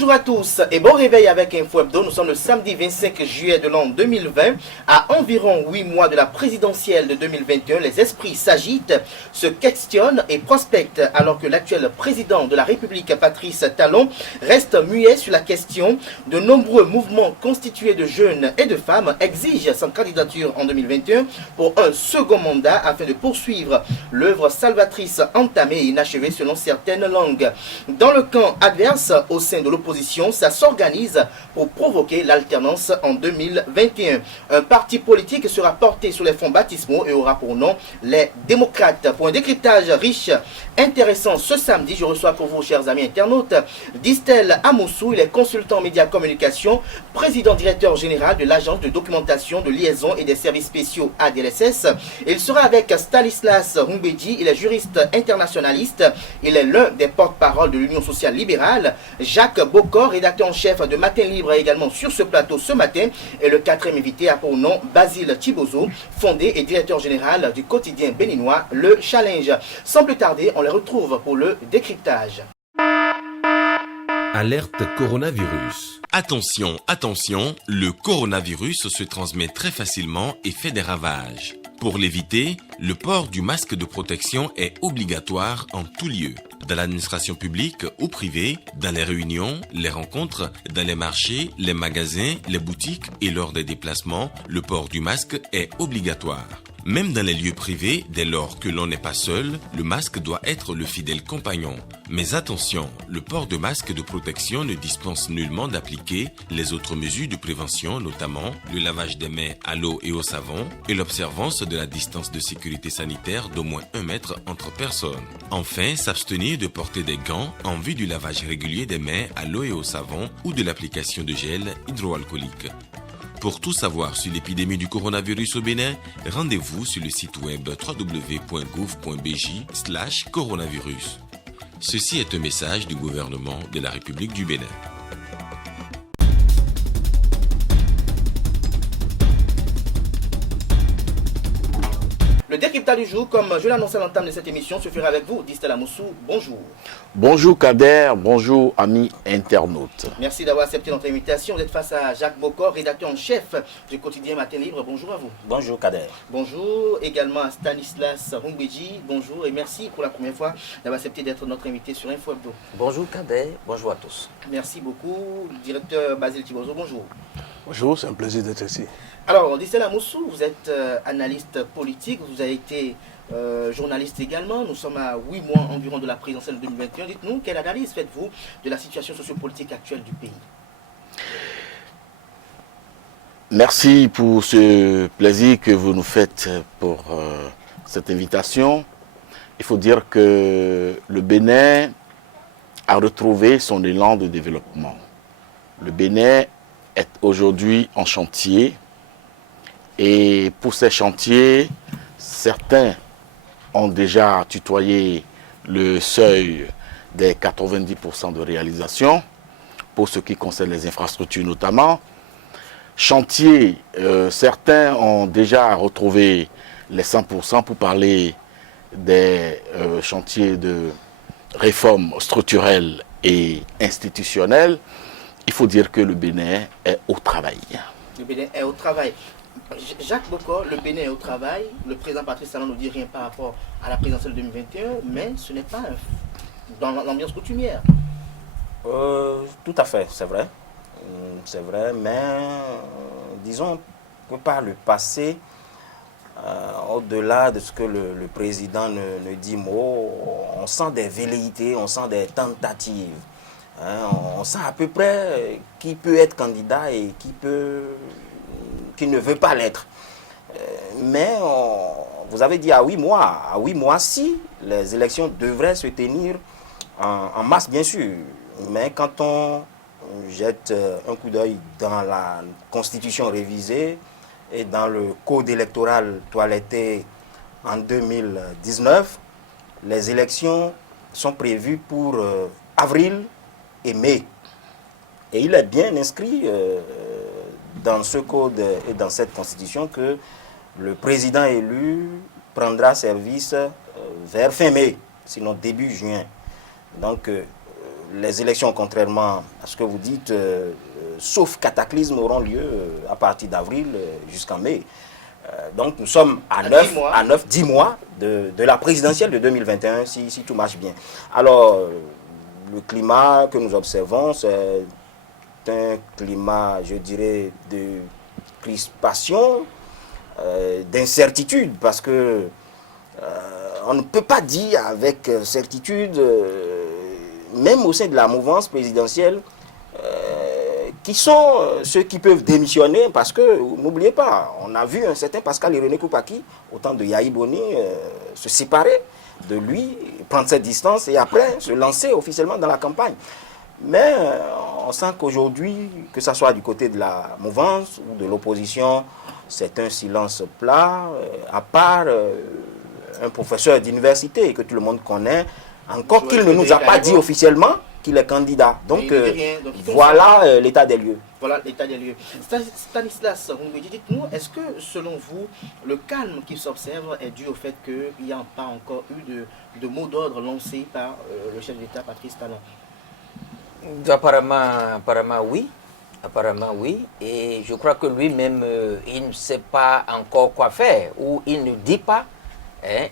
Bonjour à tous et bon réveil avec Info Hebdo. Nous sommes le samedi 25 juillet de l'an 2020. À environ 8 mois de la présidentielle de 2021, les esprits s'agitent, se questionnent et prospectent alors que l'actuel président de la République, Patrice Talon, reste muet sur la question. De nombreux mouvements constitués de jeunes et de femmes exigent sa candidature en 2021 pour un second mandat afin de poursuivre l'œuvre salvatrice entamée et inachevée selon certaines langues. Dans le camp adverse, au sein de l'opposition, ça s'organise pour provoquer l'alternance en 2021. Un parti politique sera porté sur les fonds baptismaux et aura pour nom les démocrates. Pour un décryptage riche, intéressant ce samedi, je reçois pour vous, chers amis internautes, Distel Amoussou, il est consultant médias communication, président directeur général de l'agence de documentation, de liaison et des services spéciaux ADLSS. Il sera avec Stanislas Rumbedji, il est juriste internationaliste, il est l'un des porte-parole de l'Union sociale libérale. Jacques Bocor, rédacteur en chef de Matin Libre, est également sur ce plateau ce matin. Et le quatrième invité a pour nom Basile Thibozo, fondé et directeur général du quotidien béninois Le Challenge. Sans plus tarder, on les retrouve pour le décryptage. Alerte coronavirus. Attention, attention, le coronavirus se transmet très facilement et fait des ravages. Pour l'éviter, le port du masque de protection est obligatoire en tout lieu. Dans l'administration publique ou privée, dans les réunions, les rencontres, dans les marchés, les magasins, les boutiques et lors des déplacements, le port du masque est obligatoire. Même dans les lieux privés, dès lors que l'on n'est pas seul, le masque doit être le fidèle compagnon. Mais attention, le port de masque de protection ne dispense nullement d'appliquer les autres mesures de prévention, notamment le lavage des mains à l'eau et au savon et l'observance de la distance de sécurité sanitaire d'au moins 1 mètre entre personnes. Enfin, s'abstenir de porter des gants en vue du lavage régulier des mains à l'eau et au savon ou de l'application de gel hydroalcoolique. Pour tout savoir sur l'épidémie du coronavirus au Bénin, rendez-vous sur le site web www.gouv.bj/coronavirus. Ceci est un message du gouvernement de la République du Bénin. Le décryptage du jour, comme je l'annonçais à l'entame de cette émission, se fera avec vous, Distel Amoussou. Bonjour. Bonjour Kader, bonjour amis internautes. Merci d'avoir accepté notre invitation. Vous êtes face à Jacques Bocor, rédacteur en chef du quotidien Matin Libre. Bonjour à vous. Bonjour Kader. Bonjour également à Stanislas Rumbedji. Bonjour et merci pour la première fois d'avoir accepté d'être notre invité sur Info Hebdo. Bonjour Kader, bonjour à tous. Merci beaucoup. Directeur Basile Thibozo, bonjour. Bonjour, c'est un plaisir d'être ici. Alors, Distel Amoussou, vous êtes analyste politique, vous avez été journaliste également. Nous sommes à 8 mois environ de la présidentielle de 2021. Dites-nous, quelle analyse faites-vous de la situation sociopolitique actuelle du pays? Merci pour ce plaisir que vous nous faites pour cette invitation. Il faut dire que le Bénin a retrouvé son élan de développement. Le Bénin est aujourd'hui en chantier. Et pour ces chantiers, certains ont déjà tutoyé le seuil des 90% de réalisation, pour ce qui concerne les infrastructures notamment. Chantiers, certains ont déjà retrouvé les 100% pour parler des chantiers de réforme structurelle et institutionnelle. Il faut dire que le Bénin est au travail. Le Bénin est au travail. Jacques Bocor, le Bénin est au travail. Le président Patrice Talon ne dit rien par rapport à la présidentielle 2021, mais ce n'est pas dans l'ambiance coutumière. Tout à fait, c'est vrai. C'est vrai, mais disons que par le passé, au-delà de ce que le président ne dit mot, on sent des velléités, on sent des tentatives. On sait à peu près qui peut être candidat et qui ne veut pas l'être. Mais vous avez dit à 8 mois. À 8 mois, si les élections devraient se tenir en masse, bien sûr. Mais quand on jette un coup d'œil dans la constitution révisée et dans le code électoral toiletté en 2019, les élections sont prévues pour avril et mai. Et il est bien inscrit dans ce code et dans cette constitution que le président élu prendra service vers fin mai, sinon début juin. Donc les élections, contrairement à ce que vous dites, sauf cataclysme, auront lieu à partir d'avril jusqu'en mai. Donc nous sommes à 10 mois de la présidentielle de 2021, si tout marche bien. Alors, le climat que nous observons, c'est un climat, je dirais, de crispation, d'incertitude, parce que on ne peut pas dire avec certitude, même au sein de la mouvance présidentielle, qui sont ceux qui peuvent démissionner, parce que, n'oubliez pas, on a vu un certain Pascal Irénée Koupaki, au temps de Yahi Boni, se séparer de lui, prendre cette distance et après se lancer officiellement dans la campagne. Mais on sent qu'aujourd'hui, que ce soit du côté de la mouvance ou de l'opposition, c'est un silence plat, à part un professeur d'université que tout le monde connaît, encore qu'il ne nous a pas dit officiellement qu'il est candidat. Donc, voilà l'état des lieux. Voilà l'état des lieux. Stanislas, dites-nous, est-ce que selon vous, le calme qui s'observe est dû au fait qu'il n'y a pas encore eu de mot d'ordre lancé par le chef d'État, Patrice Talon? Apparemment oui. Apparemment oui. Et je crois que lui-même, il ne sait pas encore quoi faire, ou il ne dit pas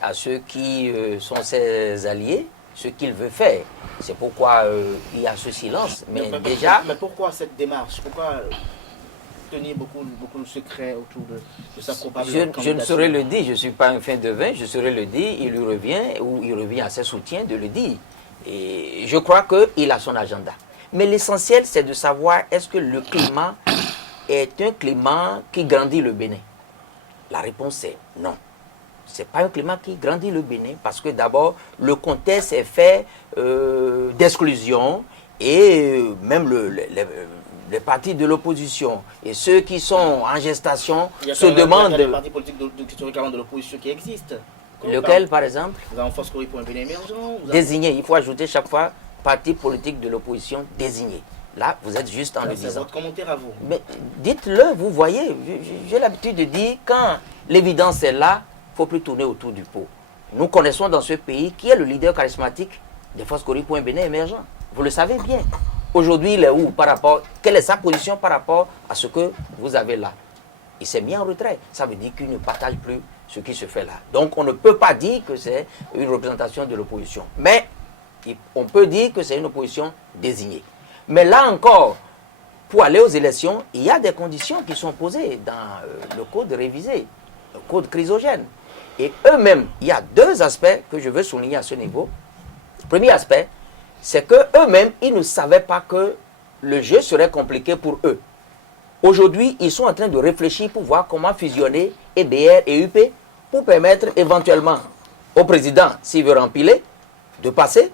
à ceux qui sont ses alliés ce qu'il veut faire. C'est pourquoi il y a ce silence. Mais pourquoi cette démarche? Pourquoi tenir beaucoup de secrets autour de sa probable candidature? Je ne saurais le dire, je ne suis pas un fin devin, je saurais le dire, il lui revient, ou il revient à ses soutiens de le dire. Et je crois qu'il a son agenda. Mais l'essentiel, c'est de savoir est-ce que le climat est un climat qui grandit le Bénin. La réponse est non. Ce n'est pas un climat qui grandit le Bénin, parce que d'abord, le contexte est fait d'exclusion, et même les partis de l'opposition et ceux qui sont en gestation se demandent... Il y a des partis politiques de l'opposition qui existent. Lequel, par exemple? Vous avez un Foscori pour un Bénin émergent. Désigné, il faut ajouter chaque fois parti politique de l'opposition désigné. Là, vous êtes juste en le disant. C'est votre commentaire à vous. Mais dites-le, vous voyez, j'ai l'habitude de dire, quand l'évidence est là, il ne faut plus tourner autour du pot. Nous connaissons dans ce pays qui est le leader charismatique des Foscori pour un Bénin émergent. Vous le savez bien. Aujourd'hui, il est où par rapport, quelle est sa position par rapport à ce que vous avez là? Il s'est mis en retrait. Ça veut dire qu'il ne partage plus ce qui se fait là. Donc on ne peut pas dire que c'est une représentation de l'opposition. Mais on peut dire que c'est une opposition désignée. Mais là encore, pour aller aux élections, il y a des conditions qui sont posées dans le code révisé, le code chrysogène. Et eux-mêmes, il y a deux aspects que je veux souligner à ce niveau. Le premier aspect, c'est qu'eux-mêmes, ils ne savaient pas que le jeu serait compliqué pour eux. Aujourd'hui, ils sont en train de réfléchir pour voir comment fusionner EBR et UP pour permettre éventuellement au président, s'il veut rempiler, de passer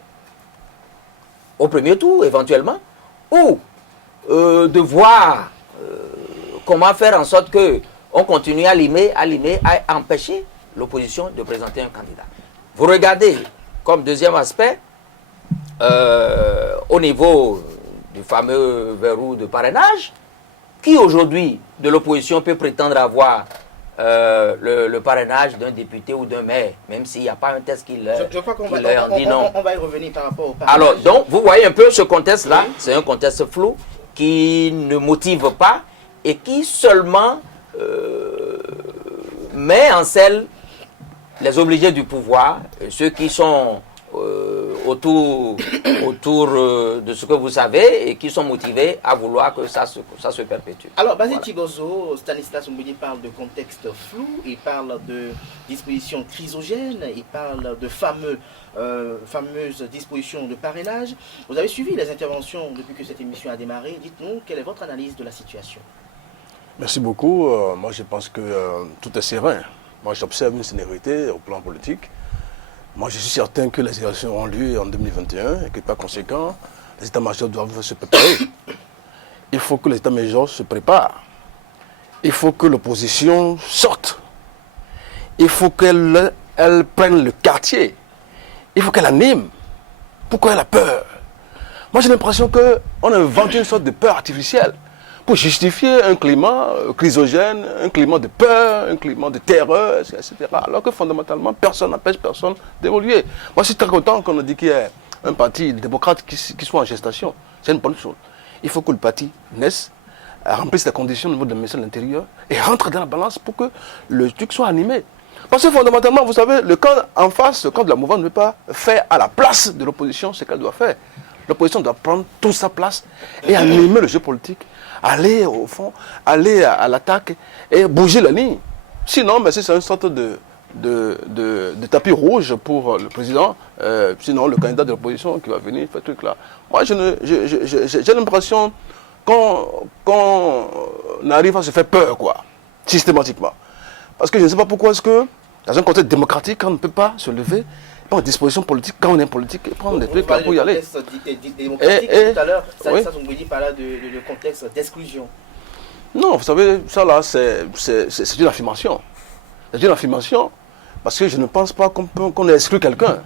au premier tour éventuellement, ou de voir comment faire en sorte qu'on continue à limer, à empêcher l'opposition de présenter un candidat. Vous regardez comme deuxième aspect, au niveau du fameux verrou de parrainage, qui aujourd'hui de l'opposition peut prétendre avoir le parrainage d'un député ou d'un maire, même s'il n'y a pas un test qui leur dit non. On va y revenir par rapport au parrainage. Alors, donc, vous voyez un peu ce contexte-là, c'est un contexte flou qui ne motive pas et qui seulement met en selle les obligés du pouvoir, ceux qui sont autour de ce que vous savez et qui sont motivés à vouloir que ça se perpétue. Alors, Basile Chigozo, Stanislas Mbouidi parle de contexte flou, il parle de dispositions chrysogènes, il parle de fameuses dispositions de parrainage. Vous avez suivi les interventions depuis que cette émission a démarré. Dites-nous, quelle est votre analyse de la situation? Merci beaucoup. Moi, je pense que tout est serein. Moi, j'observe une sérénité au plan politique. Moi, je suis certain que les élections auront lieu en 2021 et que par conséquent, les états-majors doivent se préparer. Il faut que les états-majors se préparent. Il faut que l'opposition sorte. Il faut qu'elle prenne le quartier. Il faut qu'elle anime. Pourquoi elle a peur? Moi, j'ai l'impression qu'on a inventé une sorte de peur artificielle pour justifier un climat chrysogène, un climat de peur, un climat de terreur, etc. Alors que fondamentalement, personne n'empêche personne d'évoluer. Moi, je suis très content qu'on ait dit qu'il y ait un parti démocrate qui soit en gestation. C'est une bonne chose. Il faut que le parti naisse, remplisse les conditions au niveau de la ministère de l'Intérieur et rentre dans la balance pour que le truc soit animé. Parce que fondamentalement, vous savez, le camp en face, le camp de la mouvance ne peut pas faire à la place de l'opposition ce qu'elle doit faire. L'opposition doit prendre toute sa place et animer le jeu politique, aller au fond, aller à l'attaque et bouger la ligne. Sinon, mais c'est une sorte de tapis rouge pour le président, sinon le candidat de l'opposition qui va venir faire ce truc-là. Moi, j'ai l'impression qu'on arrive à se faire peur, quoi, systématiquement. Parce que je ne sais pas pourquoi est-ce que, dans un contexte démocratique, on ne peut pas se lever, prendre des dispositions politiques, quand on est politique, et prendre des trucs là pour y aller. Démocratique, tout à l'heure, ça vous dit par là de contexte d'exclusion. Non, vous savez, ça là, c'est une affirmation. C'est une affirmation, parce que je ne pense pas qu'on ait exclu quelqu'un.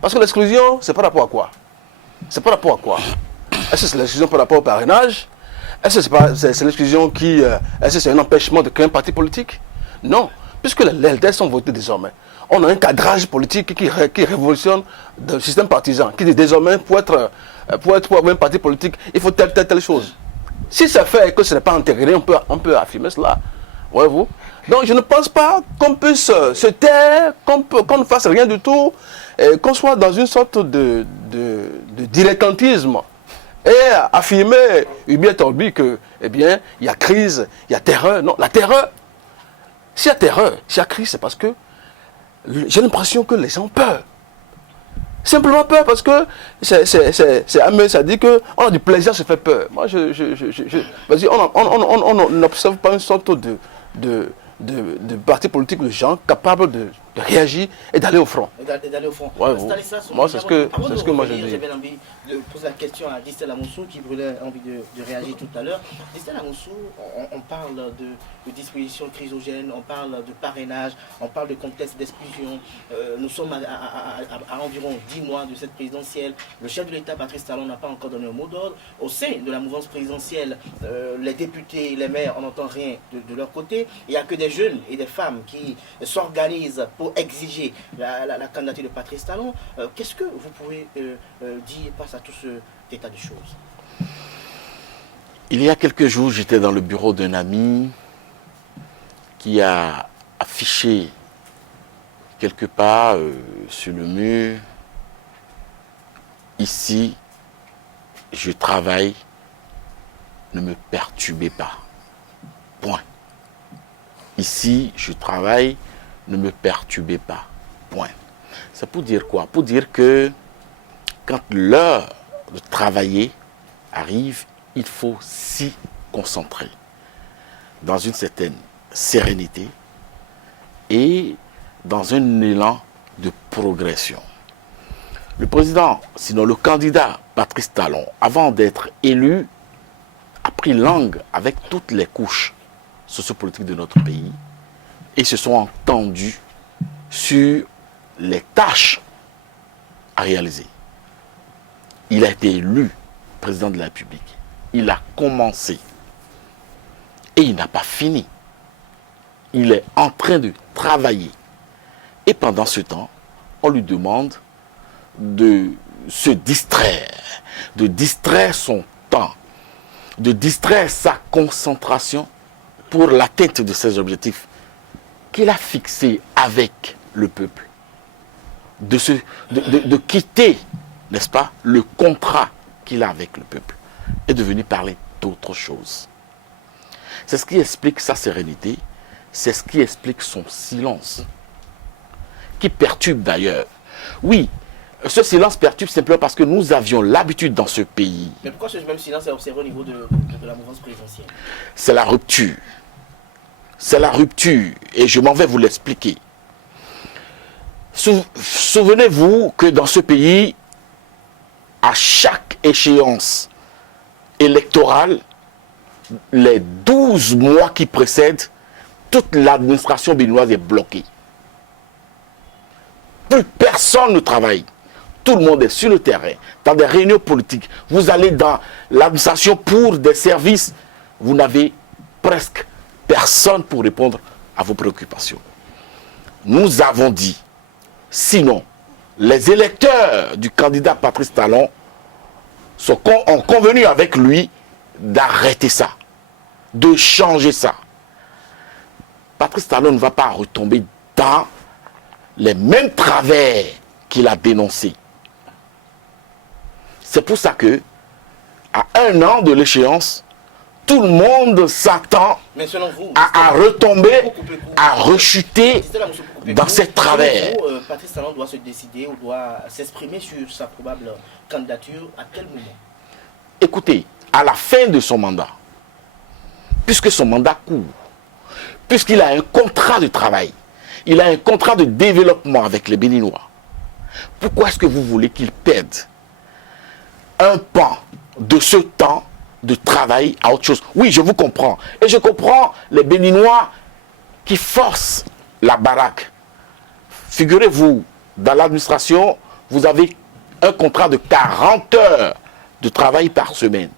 Parce que l'exclusion, c'est par rapport à quoi? C'est par rapport à quoi? Est-ce que c'est l'exclusion par rapport au parrainage? Est-ce que c'est l'exclusion qui... Est-ce que c'est un empêchement de créer un parti politique? Non, puisque les LDS sont votés désormais. On a un cadrage politique qui révolutionne le système partisan, qui dit désormais, pour avoir un parti politique, il faut telle chose. Si ça fait et que ce n'est pas intégré, on peut affirmer cela. Voyez-vous? Donc je ne pense pas qu'on puisse se taire, qu'on ne fasse rien du tout, qu'on soit dans une sorte de dilettantisme et affirmer, bien torbi, que, eh bien, il y a crise, il y a terreur. Non, la terreur, s'il y a terreur, s'il y a crise, c'est parce que j'ai l'impression que les gens ont peur. Simplement peur parce que ça dit qu'on a du plaisir à se faire peur. Moi, vas-y, on n'observe pas une sorte de parti politique de gens capables de réagir et d'aller au front. Ouais, moi, c'est ce que moi je dis. J'avais envie de poser la question à Distel Amoussou qui brûlait envie de réagir tout à l'heure. Distel Amoussou, on parle de dispositions chrysogènes, on parle de parrainage, on parle de contexte d'exclusion. Nous sommes à environ 10 mois de cette présidentielle. Le chef de l'État, Patrice Talon, n'a pas encore donné un mot d'ordre. Au sein de la mouvance présidentielle, les députés, les maires, on n'entend rien de leur côté. Il n'y a que des jeunes et des femmes qui s'organisent pour exiger la candidature de Patrice Talon. Qu'est-ce que vous pouvez dire face à tout cet état de choses? Il y a quelques jours, j'étais dans le bureau d'un ami qui a affiché quelque part sur le mur: ici, je travaille, ne me perturbez pas. Point. Ici, je travaille, ne me perturbez pas. Point. C'est pour dire quoi? Pour dire que quand l'heure de travailler arrive, il faut s'y concentrer dans une certaine sérénité et dans un élan de progression. Le président, sinon le candidat Patrice Talon, avant d'être élu, a pris langue avec toutes les couches sociopolitiques de notre pays et se sont entendus sur les tâches à réaliser. Il a été élu président de la République. Il a commencé et il n'a pas fini. Il est en train de travailler. Et pendant ce temps, on lui demande de se distraire, de distraire son temps, de distraire sa concentration pour l'atteinte de ses objectifs qu'il a fixés avec le peuple. De quitter, n'est-ce pas, le contrat qu'il a avec le peuple et de venir parler d'autre chose. C'est ce qui explique sa sérénité, c'est ce qui explique son silence, qui perturbe d'ailleurs. Oui, ce silence perturbe simplement parce que nous avions l'habitude dans ce pays. Mais pourquoi ce même silence est observé au niveau de la mouvance présidentielle? C'est la rupture. C'est la rupture et je m'en vais vous l'expliquer. Souvenez-vous que dans ce pays, à chaque échéance électorale, les 12 mois qui précèdent, toute l'administration béninoise est bloquée. Plus personne ne travaille. Tout le monde est sur le terrain, dans des réunions politiques. Vous allez dans l'administration pour des services, vous n'avez presque personne pour répondre à vos préoccupations. Nous avons dit, sinon, les électeurs du candidat Patrice Talon ont convenu avec lui d'arrêter ça, de changer ça. Patrice Talon ne va pas retomber dans les mêmes travers qu'il a dénoncés. C'est pour ça que, à 1 an de l'échéance, tout le monde s'attend à retomber, à rechuter dans ces travers. Patrice Talon doit se décider ou doit s'exprimer sur sa probable candidature à quel moment? Écoutez, à la fin de son mandat, puisque son mandat court, puisqu'il a un contrat de travail, il a un contrat de développement avec les Béninois, pourquoi est-ce que vous voulez qu'il perde un pan de ce temps de travail à autre chose? Oui, je vous comprends. Et je comprends les Béninois qui forcent la baraque. Figurez-vous, dans l'administration, vous avez un contrat de 40 heures de travail par semaine.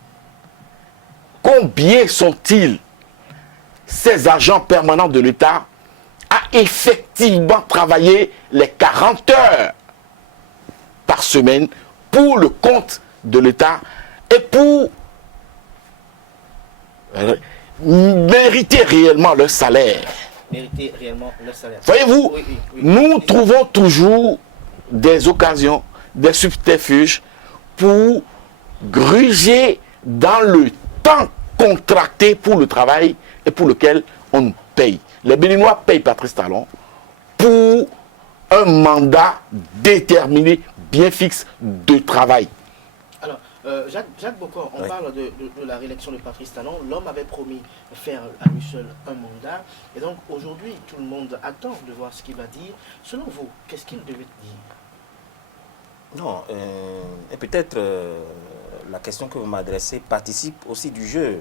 Combien sont-ils, ces agents permanents de l'État, à effectivement travailler les 40 heures par semaine pour le compte de l'État et pour mériter réellement leur salaire? Voyez-vous, nous trouvons toujours des occasions, des subterfuges pour gruger dans le temps contracté pour le travail et pour lequel on nous paye. Les Béninois payent Patrice Talon pour un mandat déterminé, bien fixe de travail. Alors, Jacques Bokor, on parle de la réélection de Patrice Talon. L'homme avait promis de faire à lui seul un mandat. Et donc, aujourd'hui, tout le monde attend de voir ce qu'il va dire. Selon vous, qu'est-ce qu'il devait dire? Non, et peut-être la question que vous m'adressez participe aussi du jeu.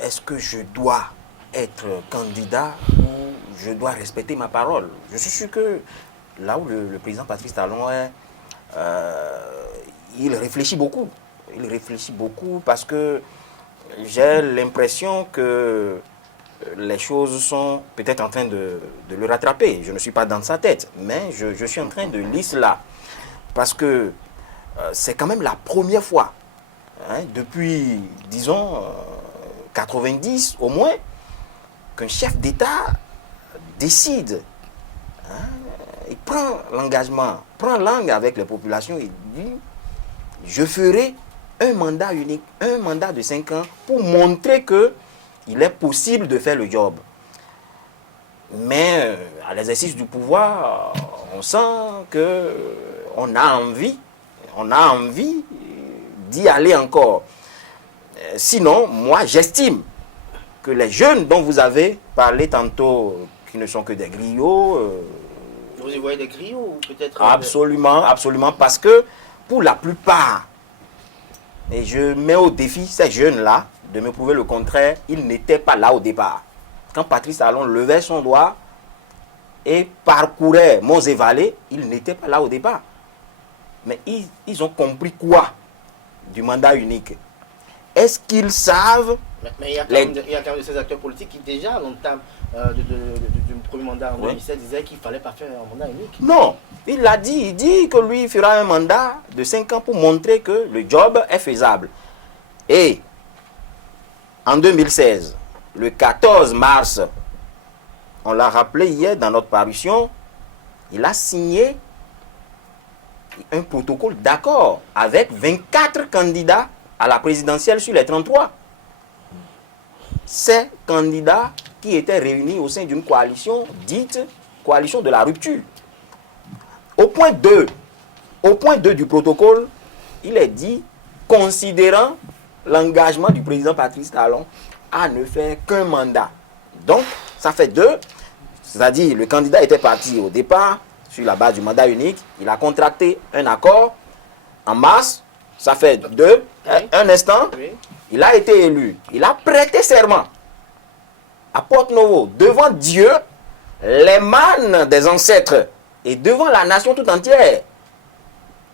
Est-ce que je dois être candidat ou je dois respecter ma parole? Je suis sûr que là où le président Patrice Talon est, il réfléchit beaucoup. Il réfléchit beaucoup parce que j'ai l'impression que les choses sont peut-être en train de le rattraper. Je ne suis pas dans sa tête, mais je suis en train de lire cela. Parce que c'est quand même la première fois, hein, depuis, disons, 90 au moins, qu'un chef d'État décide, hein, il prend l'engagement, prend langue avec les populations et dit, je ferai un mandat unique, un mandat de 5 ans pour montrer qu'il est possible de faire le job. Mais à l'exercice du pouvoir, on sent qu'on a envie d'y aller encore. Sinon, moi, j'estime que les jeunes dont vous avez parlé tantôt, qui ne sont que des griots... vous y voyez des griots ou peut-être... Absolument, absolument, parce que pour la plupart, et je mets au défi ces jeunes-là de me prouver le contraire, ils n'étaient pas là au départ. Quand Patrice Talon levait son doigt et parcourait monts et vallées, ils n'étaient pas là au départ. Mais ils ont compris quoi du mandat unique? Est-ce qu'ils savent... Mais il y a quand même de ces acteurs politiques qui déjà, à l'entame du premier mandat en 2017, disaient qu'il ne fallait pas faire un mandat unique. Non, il l'a dit. Il dit que lui fera un mandat de 5 ans pour montrer que le job est faisable. Et en 2016, le 14 mars, on l'a rappelé hier dans notre parution, il a signé un protocole d'accord avec 24 candidats à la présidentielle sur les 33. Ces candidats qui étaient réunis au sein d'une coalition dite coalition de la rupture. Au point 2 du protocole, il est dit, considérant l'engagement du président Patrice Talon à ne faire qu'un mandat. Donc, ça fait 2, c'est-à-dire le candidat était parti au départ sur la base du mandat unique, il a contracté un accord en mars, ça fait 2, un instant, il a été élu, il a prêté serment à Porte-Novo devant Dieu, les mânes des ancêtres et devant la nation tout entière.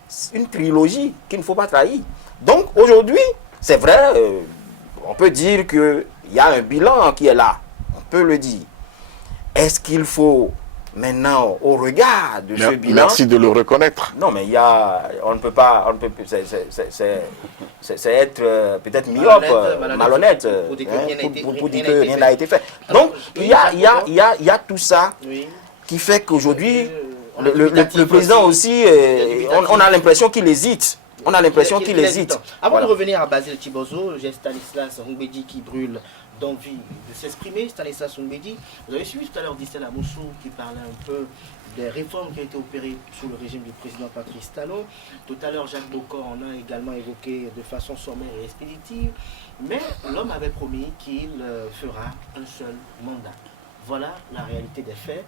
C'est une trilogie qu'il ne faut pas trahir. Donc aujourd'hui, c'est vrai, on peut dire qu'il y a un bilan qui est là, on peut le dire. Est-ce qu'il faut Maintenant, au regard de ce bilan... Merci de le reconnaître. Non, mais on ne peut pas... C'est être peut-être myope, malhonnête, pour dire que rien n'a été fait. Donc, il y a tout ça qui fait qu'aujourd'hui, le président aussi, on a l'impression qu'il hésite. On a l'impression qu'il hésite. Avant de revenir à Basile Tibozo, j'ai Stanislas Ngumbedi qui brûle d'envie de s'exprimer. Stanislas Ngumbedi, vous avez suivi tout à l'heure Dissel Amoussou qui parlait un peu des réformes qui ont été opérées sous le régime du président Patrice Talon. Tout à l'heure, Jacques Bocor en a également évoqué de façon sommaire et expéditive. Mais l'homme avait promis qu'il fera un seul mandat. Voilà la réalité des faits.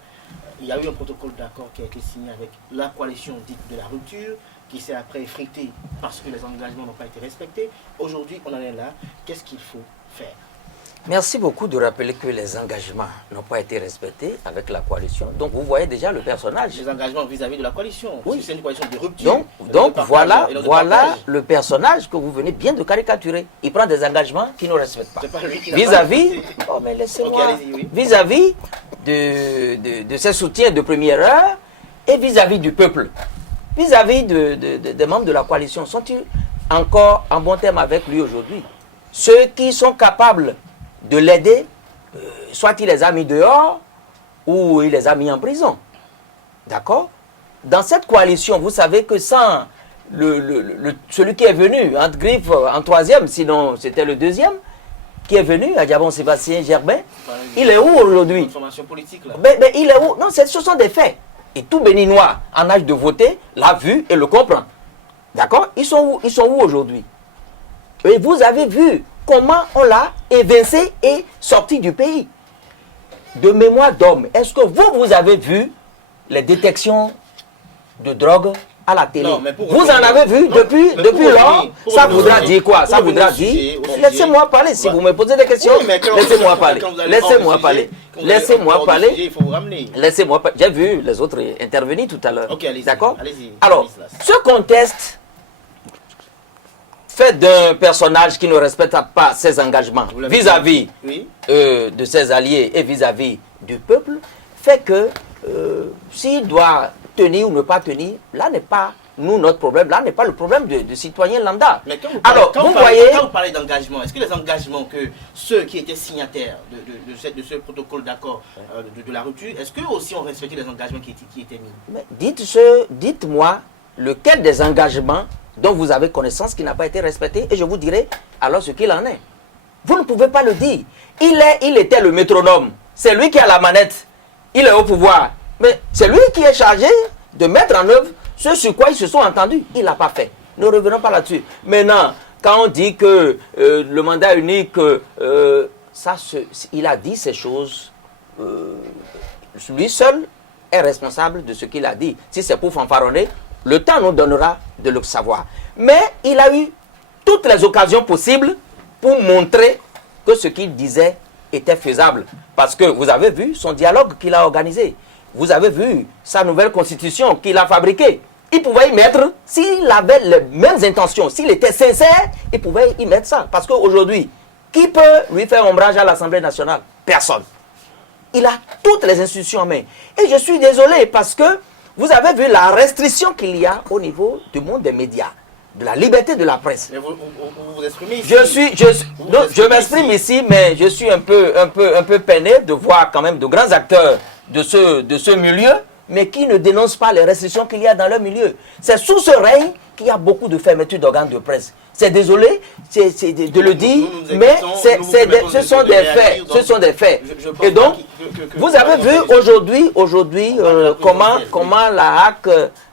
Il y a eu un protocole d'accord qui a été signé avec la coalition dite de la rupture, qui s'est après effrité parce que les engagements n'ont pas été respectés. Aujourd'hui, on en est là. Qu'est-ce qu'il faut faire? Merci beaucoup de rappeler que les engagements n'ont pas été respectés avec la coalition. Donc vous voyez déjà le personnage. Les engagements vis-à-vis de la coalition. Oui. C'est une coalition de rupture. Donc voilà le personnage que vous venez bien de caricaturer. Il prend des engagements qu'il ne respecte pas. Vis-à-vis, oh mais laissez-moi, vis-à-vis de ses soutiens de première heure et vis-à-vis du peuple. Vis-à-vis des membres de la coalition, sont-ils encore en bon terme avec lui aujourd'hui? Ceux qui sont capables de l'aider, soit il les a mis dehors ou il les a mis en prison. D'accord? Dans cette coalition, vous savez que sans celui qui est venu, entre griffes, en troisième, sinon c'était le deuxième, qui est venu, Adjabon Sébastien Gerbin, il est où aujourd'hui? Formation politique là. Mais il est où? Non, ce sont des faits. Et tout Béninois en âge de voter l'a vu et le comprend. D'accord? Ils sont où aujourd'hui? Et vous avez vu comment on l'a évincé et sorti du pays. De mémoire d'homme, est-ce que vous avez vu les détections de drogue à la télé? Non, vous en avez vu depuis lors? Ça voudra dire quoi? Ça voudra dire... Laissez-moi parler. Si vous me posez des questions, laissez-moi parler. Laissez-moi parler. Laissez-moi parler. Il faut vous ramener. Laissez-moi parler. J'ai vu les autres intervenir tout à l'heure. Ok, allez-y. D'accord? Allez-y. Alors, ce conteste fait d'un personnage qui ne respecte pas ses engagements vis-à-vis de ses alliés et vis-à-vis du peuple, fait que s'il doit tenir ou ne pas tenir, là n'est pas notre problème, là n'est pas le problème de citoyen lambda. Mais quand vous parlez d'engagement, est-ce que les engagements que ceux qui étaient signataires de ce protocole d'accord de la rupture, est-ce qu'eux aussi ont respecté les engagements qui étaient mis? Mais dites-moi lequel des engagements dont vous avez connaissance qui n'a pas été respecté et je vous dirai alors ce qu'il en est. Vous ne pouvez pas le dire. Il était le métronome. C'est lui qui a la manette. Il est au pouvoir. Mais c'est lui qui est chargé de mettre en œuvre ce sur quoi ils se sont entendus. Il ne l'a pas fait. Ne revenons pas là-dessus. Maintenant, quand on dit que le mandat unique, il a dit ces choses, lui seul est responsable de ce qu'il a dit. Si c'est pour fanfaronner, le temps nous donnera de le savoir. Mais il a eu toutes les occasions possibles pour montrer que ce qu'il disait était faisable. Parce que vous avez vu son dialogue qu'il a organisé. Vous avez vu sa nouvelle constitution qu'il a fabriquée. Il pouvait y mettre, s'il avait les mêmes intentions, s'il était sincère, il pouvait y mettre ça. Parce qu'aujourd'hui, qui peut lui faire ombrage à l'Assemblée nationale? Personne. Il a toutes les institutions en main. Et je suis désolé parce que vous avez vu la restriction qu'il y a au niveau du monde des médias, de la liberté de la presse. Mais vous exprimez ici. Je m'exprime ici, mais je suis un peu peiné de voir quand même de grands acteurs de ce milieu, mais qui ne dénoncent pas les restrictions qu'il y a dans leur milieu. C'est sous ce règne qu'il y a beaucoup de fermetures d'organes de presse. C'est désolé de le dire, mais ce sont des faits. Ce sont des faits. Et donc, vous avez vu aujourd'hui comment la HAC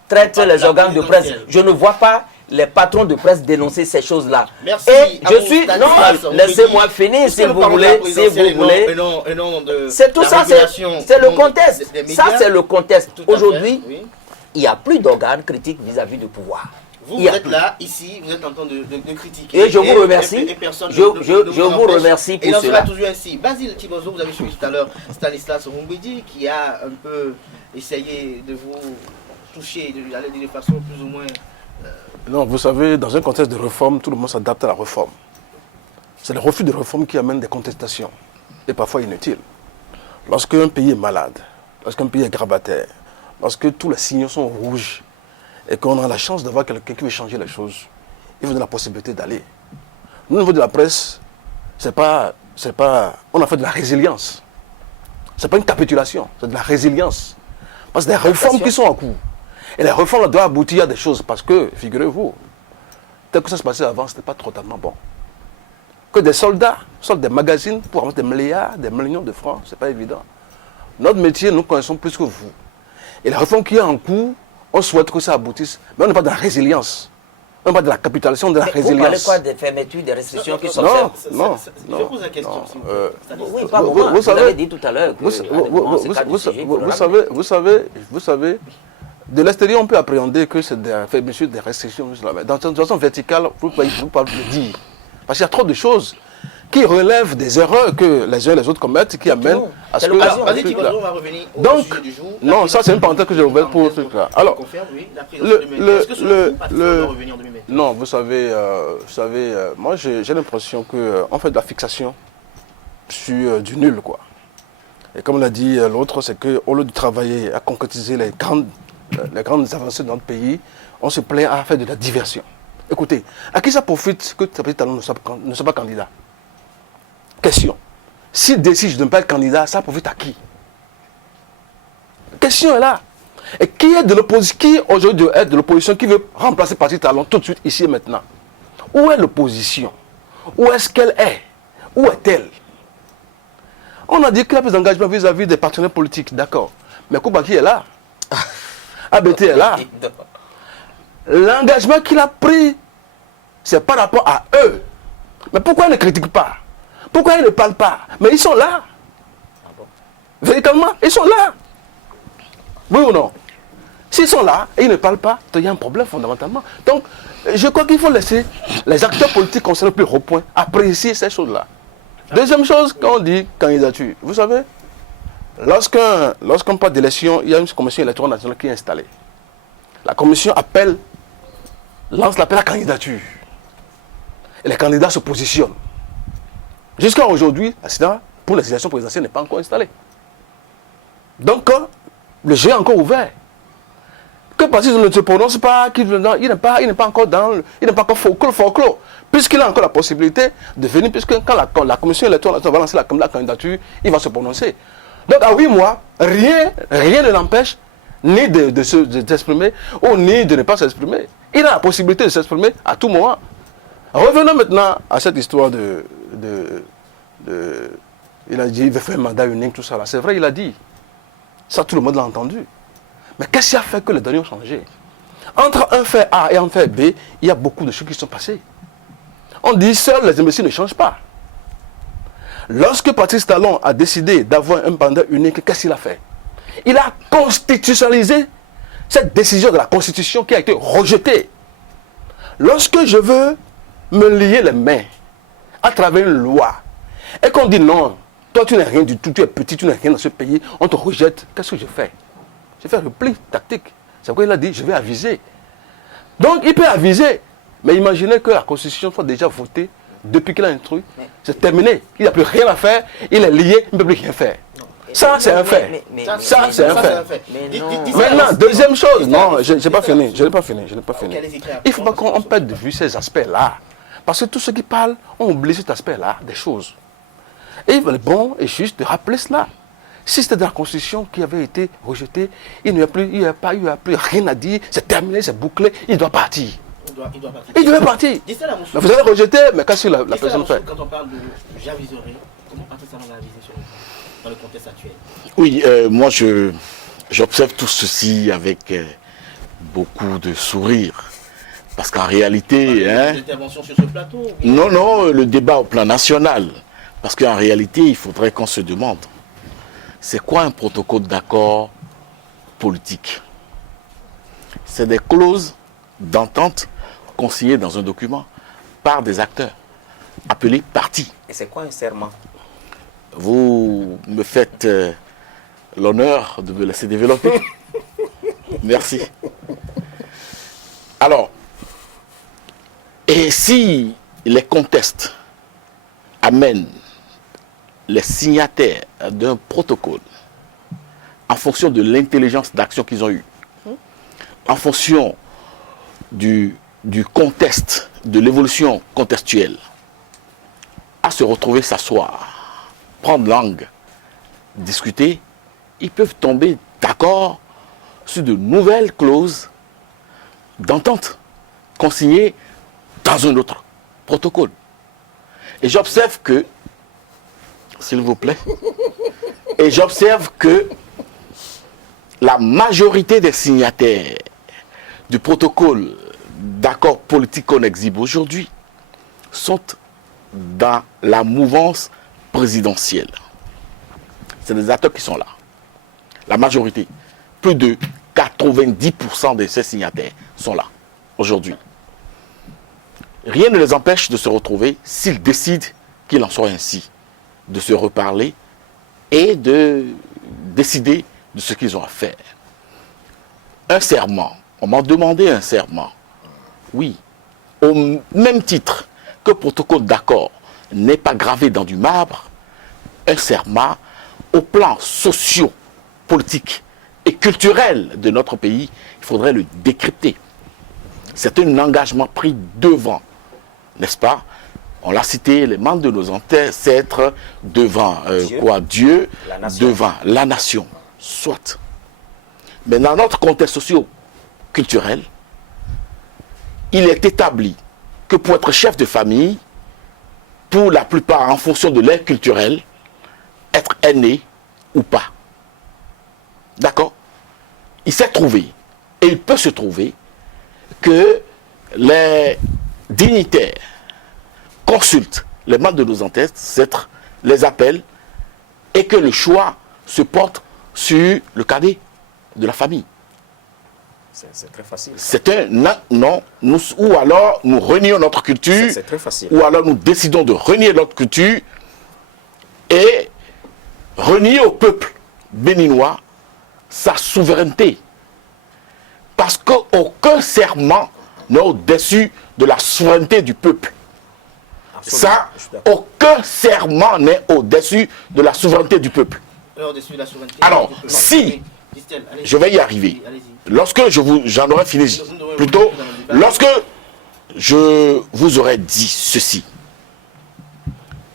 traite les organes de presse. Je ne vois pas les patrons de presse dénoncer ces choses-là. Merci. Et je suis... Non, laissez-moi finir si vous voulez. Si vous voulez. C'est tout ça, c'est le contexte. Ça, c'est le contexte. Aujourd'hui, il n'y a plus d'organes critiques vis-à-vis du pouvoir. Vous êtes là, ici, vous êtes en train de critiquer. Et je vous remercie. Je vous remercie pour cela. Et on sera toujours ainsi. Basile Tibozo, vous avez suivi tout à l'heure Stanislas Ngumbedi qui a un peu essayé de vous toucher, d'aller de façon plus ou moins... Non, vous savez, dans un contexte de réforme, tout le monde s'adapte à la réforme. C'est le refus de réforme qui amène des contestations, et parfois inutiles. Lorsqu'un pays est malade, lorsqu'un pays est grabataire, lorsque tous les signaux sont rouges et qu'on a la chance d'avoir quelqu'un qui veut changer les choses, il vous donne la possibilité d'aller. Nous, au niveau de la presse, on a fait de la résilience. Ce n'est pas une capitulation, c'est de la résilience. Parce que des réformes qui sont en cours. Et les réformes doivent aboutir à des choses parce que, figurez-vous, tel que ça se passait avant, ce n'était pas totalement bon. Que des soldats sortent des magazines pour avoir des milliards, des millions de francs, ce n'est pas évident. Notre métier, nous connaissons plus que vous. Et les réformes qui sont en cours, on souhaite que ça aboutisse. Mais on n'est pas dans la résilience. On n'est pas de la capitulation, de la résilience. Vous parlez quoi des fermetures, des restrictions qui sont faites? Non. Je pose la question. Oui, pas moi. Vous avez dit tout à l'heure que vous savez, de l'extérieur, on peut appréhender que c'est des fermetures, des restrictions. Dans une façon verticale, vous ne pouvez pas le dire. Parce qu'il y a trop de choses qui relèvent des erreurs que les uns et les autres commettent, qui amènent à ce que... Vas-y, Tigo, on va revenir au sujet du jour. Non, ça c'est une parenthèse que j'ai ouverte pour ce truc-là. Alors, non, vous savez, moi j'ai l'impression qu'on fait de la fixation sur du nul, quoi. Et comme l'a dit l'autre, c'est qu'au lieu de travailler à concrétiser les grandes avancées de notre pays, on se plaint à faire de la diversion. Écoutez, à qui ça profite que Tsapati Talon ne soit pas candidat? Question. S'il décide de ne pas être candidat, ça profite à qui? Question est là. Et qui est de l'opposition, qui aujourd'hui est de l'opposition qui veut remplacer Tsapati Talon tout de suite, ici et maintenant? Où est l'opposition? Où est-ce qu'elle est? Où est-elle? On a dit qu'il y a plus d'engagement vis-à-vis des partenaires politiques, d'accord. Mais Koubaki est là. ABT est là. L'engagement qu'il a pris, c'est par rapport à eux. Mais pourquoi ils ne critiquent pas? Pourquoi ils ne parlent pas? Mais ils sont là. Véritablement, ils sont là. Oui ou non? S'ils sont là et ils ne parlent pas, il y a un problème fondamentalement. Donc, je crois qu'il faut laisser les acteurs politiques concernés plus au point apprécier ces choses-là. Deuxième chose, quand on dit candidature, vous savez, lorsqu'on parle d'élection, il y a une commission électorale nationale qui est installée. La commission lance l'appel à candidature. Et les candidats se positionnent. Jusqu'à aujourd'hui, l'accident pour les élections présidentielles n'est pas encore installé. Donc, le jeu est encore ouvert. Que parce qu'il ne se prononce pas, il n'est pas encore il n'est pas encore folklore, puisqu'il a encore la possibilité de venir, puisque quand la commission électorale va lancer la candidature, il va se prononcer. Donc, à 8 mois, rien ne l'empêche ni de s'exprimer ou ni de ne pas s'exprimer. Il a la possibilité de s'exprimer à tout moment. Revenons maintenant à cette histoire il a dit, il veut faire un mandat unique, tout ça là. C'est vrai, il a dit. Ça, tout le monde l'a entendu. Mais qu'est-ce qui a fait que les données ont changé? Entre un fait A et un fait B, il y a beaucoup de choses qui sont passées. On dit seuls les imbéciles ne changent pas. Lorsque Patrice Talon a décidé d'avoir un mandat unique, qu'est-ce qu'il a fait? Il a constitutionnalisé cette décision de la Constitution qui a été rejetée. Lorsque je veux me lier les mains à travers une loi et qu'on dit non, toi tu n'es rien du tout, tu es petit, tu n'es rien dans ce pays, on te rejette, qu'est-ce que je fais? Je fais un repli tactique. C'est pourquoi il a dit je vais aviser. Donc il peut aviser, mais imaginez que la Constitution soit déjà votée depuis qu'il a instruit, c'est terminé, il n'a plus rien à faire, il est lié, il ne peut plus rien faire. Ça, c'est un fait. Ça, c'est un fait. Maintenant, deuxième chose, non, je n'ai pas fini. Il ne faut pas qu'on perde de vue ces aspects-là. Parce que tous ceux qui parlent ont oublié cet aspect-là des choses. Et il est bon et juste de rappeler cela. Si c'était dans la Constitution qui avait été rejetée, il n'y a plus rien à dire, c'est terminé, c'est bouclé, il doit partir. Il doit partir. Mais vous allez rejeter, mais qu'est-ce que la personne fait? Quand on parle de j'aviserai, comment Patrice Talon l'a avisé dans le contexte actuel? Oui, moi j'observe tout ceci avec beaucoup de sourire. Parce qu'en réalité... L'intervention sur ce plateau? Non, le débat au plan national. Parce qu'en réalité, il faudrait qu'on se demande, c'est quoi un protocole d'accord politique? C'est des clauses d'entente consignées dans un document par des acteurs, appelés partis. Et c'est quoi un serment? Vous me faites l'honneur de me laisser développer. Merci. Alors, et si les contestes amènent les signataires d'un protocole en fonction de l'intelligence d'action qu'ils ont eue, en fonction du contexte, de l'évolution contextuelle, à se retrouver, s'asseoir, prendre langue, discuter, ils peuvent tomber d'accord sur de nouvelles clauses d'entente consignées dans un autre protocole. Et j'observe que, s'il vous plaît, et j'observe que la majorité des signataires du protocole d'accord politique qu'on exhibe aujourd'hui sont dans la mouvance présidentielle. C'est des acteurs qui sont là. La majorité, plus de 90% de ces signataires sont là aujourd'hui. Rien ne les empêche de se retrouver s'ils décident qu'il en soit ainsi, de se reparler et de décider de ce qu'ils ont à faire. Un serment, on m'a demandé un serment. Oui, au même titre que le protocole d'accord n'est pas gravé dans du marbre, un serment au plan socio-politique et culturel de notre pays, il faudrait le décrypter. C'est un engagement pris devant, n'est-ce pas? On l'a cité, les membres de nos ancêtres, devant Dieu, devant la nation, soit. Mais dans notre contexte socio-culturel, il est établi que pour être chef de famille, pour la plupart en fonction de l'ère culturelle, être aîné ou pas. D'accord? Il s'est trouvé, et il peut se trouver, que les dignitaires consultent les membres de nos ancêtres, les appellent, et que le choix se porte sur le cadet de la famille. C'est très facile. C'est un non, ou alors nous renions notre culture, C'est très facile. ou alors nous décidons de renier notre culture et renier au peuple béninois sa souveraineté. Parce qu'aucun serment n'est au-dessus de la souveraineté du peuple. Absolument, Ça, je suis d'accord. aucun serment n'est au-dessus de la souveraineté du peuple. Au-dessus de la souveraineté. Alors, Non, si, oui, Christelle, allez-y. je vais y arriver. Oui, allez-y. Lorsque j'en aurai fini, plutôt, lorsque je vous aurais dit ceci,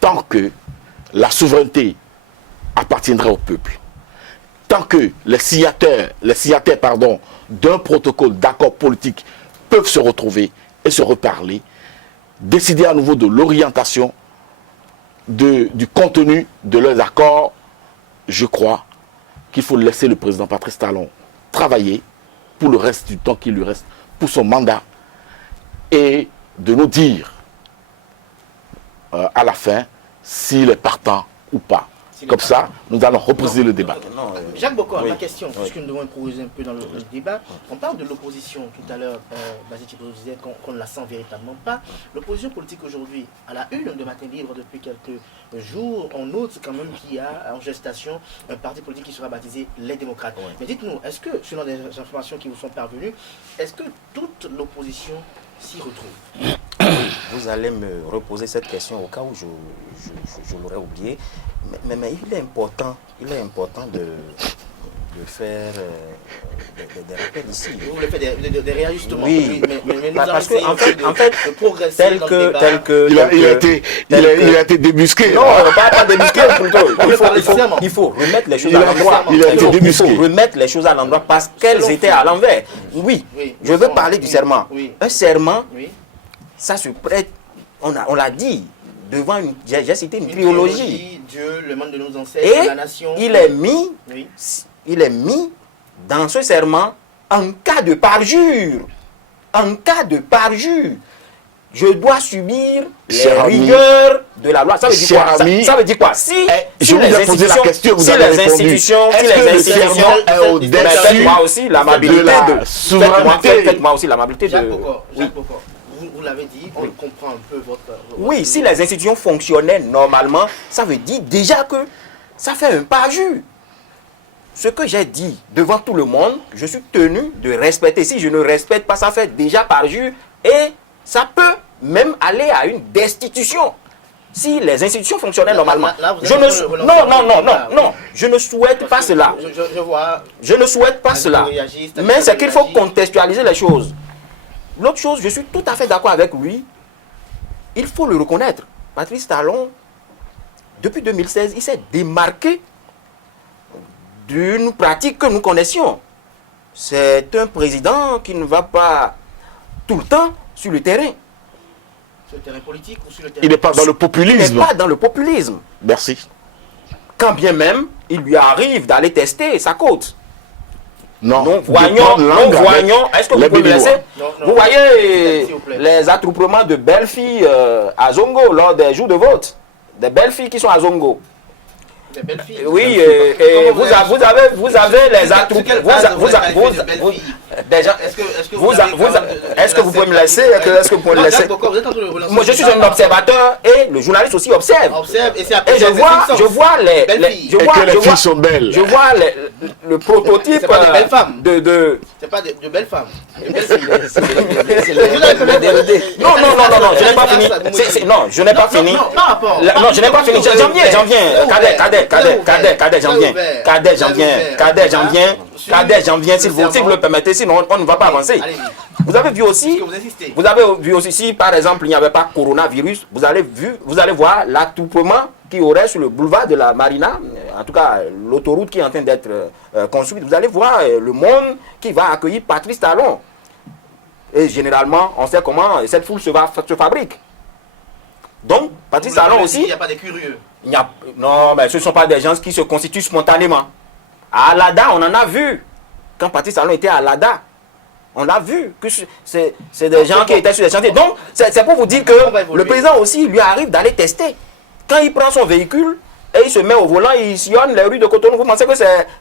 tant que la souveraineté appartiendrait au peuple, tant que les signataires d'un protocole d'accord politique peuvent se retrouver et se reparler, décider à nouveau de l'orientation, du contenu de leurs accords, je crois qu'il faut laisser le président Patrice Talon travailler pour le reste du temps qu'il lui reste, pour son mandat, et de nous dire à la fin s'il est partant ou pas. Comme ça, nous allons reposer le débat. Non, Jacques Bokor, oui. ma question, Oui. puisque nous devons improviser un peu dans le débat. On parle de l'opposition tout à l'heure. Basile Thibault disait qu'on ne la sent véritablement pas. L'opposition politique aujourd'hui, à la une de Matin Libre depuis quelques jours, on note quand même qu'il y a en gestation un parti politique qui sera baptisé Les Démocrates. Oui. Mais dites-nous, est-ce que, selon les informations qui vous sont parvenues, est-ce que toute l'opposition s'y retrouve? Vous allez me reposer cette question au cas où je l'aurais oublié. Mais il est important de faire des rappels ici. Vous voulez faire des réajustements? Oui. Mais nous Parce allons que, essayer en fait, de progresser dans le débat. Il a été débusqué. Non, pas débusqué plutôt. serment. Il faut remettre les choses Il à a- l'endroit. il a été Il faut débusqué. remettre les choses à l'endroit parce qu'elles Selon étaient vous. à l'envers. Oui, Oui, je veux selon- parler du oui, serment. oui. Un serment, Oui. ça se prête, on l'a dit, devant j'ai cité une trilogie. Dieu, le monde de nos ancêtres, Et la nation. il est mis dans ce serment en cas de parjure. En cas de parjure, je dois subir les Cher ami. rigueurs de la loi. Ça veut dire Cher quoi? ami. Ça veut dire quoi? Si je vous ai posé la question, vous avez répondu. Est-ce que le serment est au-dessus moi aussi l'amabilité de la de souveraineté? Faites-moi aussi l'amabilité de. Jacques Bokor, Oui. vous l'avez dit, on comprend un peu votre... Oui, si les institutions fonctionnaient normalement, ça veut dire déjà que ça fait un parjure. Ce que j'ai dit devant tout le monde, je suis tenu de respecter. Si je ne respecte pas, ça fait déjà parjure et ça peut même aller à une destitution. si les institutions fonctionnaient normalement. Là, vous Je êtes ne, sur le non, non, relancement non, non, du non, je ne souhaite pas cela. Je vois. Je ne souhaite pas cela. Mais c'est qu'il faut contextualiser les choses. L'autre chose, je suis tout à fait d'accord avec lui. Il faut le reconnaître. Patrice Talon, depuis 2016, il s'est démarqué d'une pratique que nous connaissions. C'est un président qui ne va pas tout le temps sur le terrain. Sur le terrain politique ou sur le terrain... Il n'est pas dans le Il populisme. n'est pas dans le populisme. Merci. Quand bien même, il lui arrive d'aller tester sa côte. Non. Nous de voyons, prendre langue avec est-ce que vous les pouvez me Béninois. laisser? Non, non. Vous voyez S'il vous plaît. les attroupements de belles filles à Zongo lors des jours de vote. Des belles filles qui sont à Zongo. Des belles filles. Oui, et vous avez les attroupements. Est-ce que vous pouvez me laisser? Est-ce que vous pouvez me laisser? Moi, je suis un observateur et le journaliste aussi observe. Observe et c'est après Et je vois les Et que les filles sont belles. je vois le prototype C'est pas des belles femmes. de C'est pas de belles femmes. De belles filles. Non, je n'ai pas fini. Non, je n'ai pas fini. Non, je n'ai pas fini. J'en viens, s'il vous le permettez, sinon on ne va pas avancer. Vous avez vu aussi, si par exemple il n'y avait pas coronavirus, vous allez voir l'attroupement qui aurait sur le boulevard de la Marina, en tout cas l'autoroute qui est en train d'être construite. Vous allez voir le monde qui va accueillir Patrice Talon. Et généralement, on sait comment cette foule se fabrique. Donc, Patrice Talon aussi... Il n'y a pas de curieux. Non, mais ce ne sont pas des gens qui se constituent spontanément. À Alada, on en a vu. Quand Patrice Talon était à Alada, on l'a vu. Que c'est des gens qui étaient sur les chantiers. Donc, c'est pour vous dire que le président aussi, lui arrive d'aller tester. Quand il prend son véhicule et il se met au volant, il sillonne les rues de Cotonou. Vous pensez que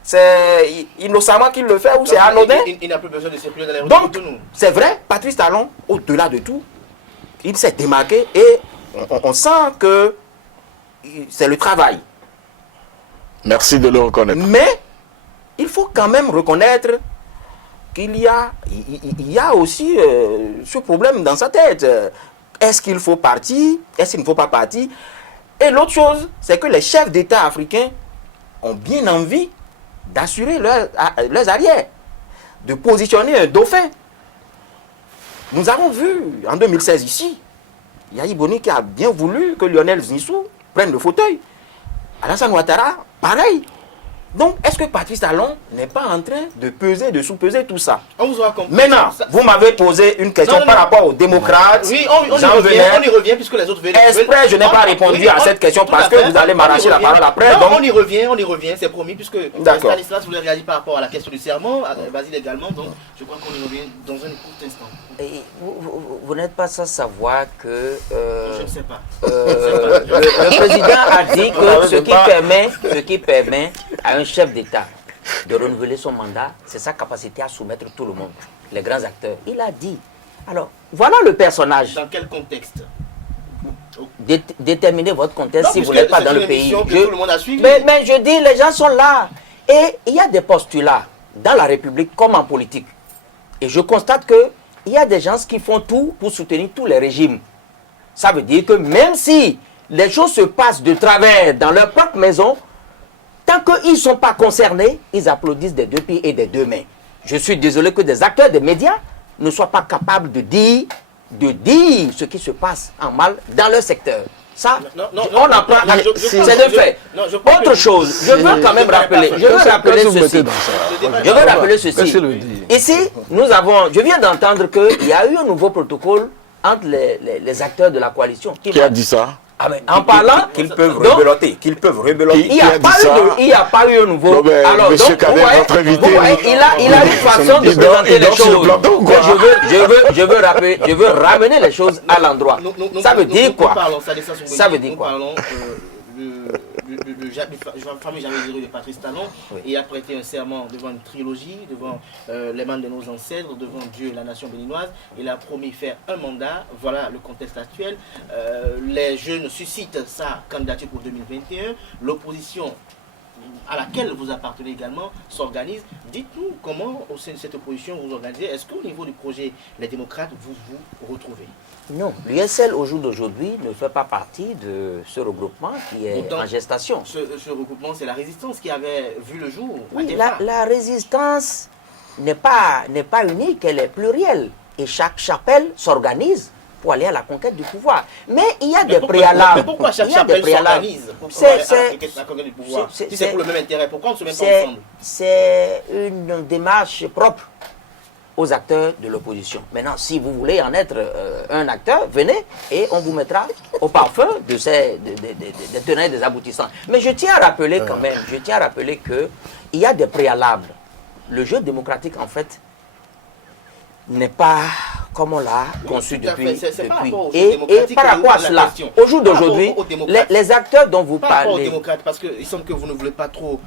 c'est innocemment qu'il le fait ou c'est anodin? Il n'a plus besoin de circuler dans les rues de Donc, Cotonou. c'est vrai, Patrice Talon, au-delà de tout, il s'est démarqué et on sent que c'est le travail. Merci de le reconnaître. Mais il faut quand même reconnaître qu'il y a aussi ce problème dans sa tête. Est-ce qu'il faut partir? Est-ce qu'il ne faut pas partir? Et l'autre chose, c'est que les chefs d'État africains ont bien envie d'assurer leurs arrières, de positionner un dauphin. Nous avons vu en 2016 ici, Yahi Boni qui a bien voulu que Lionel Zinsou prenne le fauteuil. Alassane Ouattara, pareil. Donc, est-ce que Patrice Talon n'est pas en train de peser, de sous-peser tout ça? On vous aura compris. Maintenant, vous m'avez posé une question par rapport aux démocrates. Oui, on y revient puisque les autres veulent... Exprès, je n'ai pas répondu à cette question parce que vous allez m'arracher la parole après. Non, Donc... on y revient, c'est promis, puisque Stanislas voulait réagir par rapport à la question du serment, Basile également, donc je crois qu'on y revient dans un court instant. Et vous n'êtes pas sans savoir que Je ne sais pas. le président a dit que ce qui permet à un chef d'État de renouveler son mandat, c'est sa capacité à soumettre tout le monde, les grands acteurs. Il a dit. Alors, voilà le personnage. Dans quel contexte? Déterminez votre contexte si vous n'êtes pas dans le pays. Tout le monde a suivi. Mais je dis, les gens sont là. Et il y a des postulats dans la République comme en politique. Et je constate que il y a des gens qui font tout pour soutenir tous les régimes. Ça veut dire que même si les choses se passent de travers dans leur propre maison, tant qu'ils ne sont pas concernés, ils applaudissent des deux pieds et des deux mains. Je suis désolé que des acteurs des médias ne soient pas capables de dire ce qui se passe en mal dans leur secteur. Ça, on apprend, c'est de fait. Autre chose, je veux quand même rappeler, ceci. Ici, je viens d'entendre qu'il y a eu un nouveau protocole entre les acteurs de la coalition. Qui a dit ça? Ah, mais en parlant qu'ils peuvent rebeloter, Il n'y a pas eu un nouveau. Non, mais alors, monsieur donc, Kader, notre invité, il a une façon de présenter les choses. Je veux ramener les choses à l'endroit. Ça veut dire quoi? Ça veut dire quoi? Le fameux Jamais Zéro de Patrice Talon, et a prêté un serment devant une trilogie, devant les membres de nos ancêtres, devant Dieu et la nation béninoise. Il a promis faire un mandat. Voilà le contexte actuel. Les jeunes suscitent sa candidature pour 2021. L'opposition à laquelle vous appartenez également s'organise. Dites-nous comment, au sein de cette opposition, vous organisez. Est-ce qu'au niveau du projet Les Démocrates, vous vous retrouvez? Non, l'USL au jour d'aujourd'hui ne fait pas partie de ce regroupement qui est Pourtant, en gestation. Ce regroupement, c'est la résistance qui avait vu le jour. à Oui, Diafa. la résistance n'est pas unique, elle est plurielle. Et chaque chapelle s'organise pour aller à la conquête du pouvoir. Mais il y a des préalables. Mais pourquoi chaque Il y a des chapelle préalables. s'organise pour C'est- aller à c'est- la conquête du pouvoir? c'est- Si c'est pour le même intérêt, pourquoi on ne se met pas C'est ensemble? c'est une démarche propre aux acteurs de l'opposition. Maintenant, si vous voulez en être un acteur, venez et on vous mettra au parfum de ces des tenants et des aboutissants. Mais je tiens à rappeler quand même, je tiens à rappeler qu'il y a des préalables. Le jeu démocratique, en fait, n'est pas comme on l'a conçu tout à depuis. fait. C'est par depuis. rapport au jeu Et démocratique par que rapport à je vous pose la cela, question. au jour Par rapport d'aujourd'hui, aux démocrates. les acteurs dont vous Par rapport aux parlez, démocrates, parce qu'il semble que vous ne voulez pas trop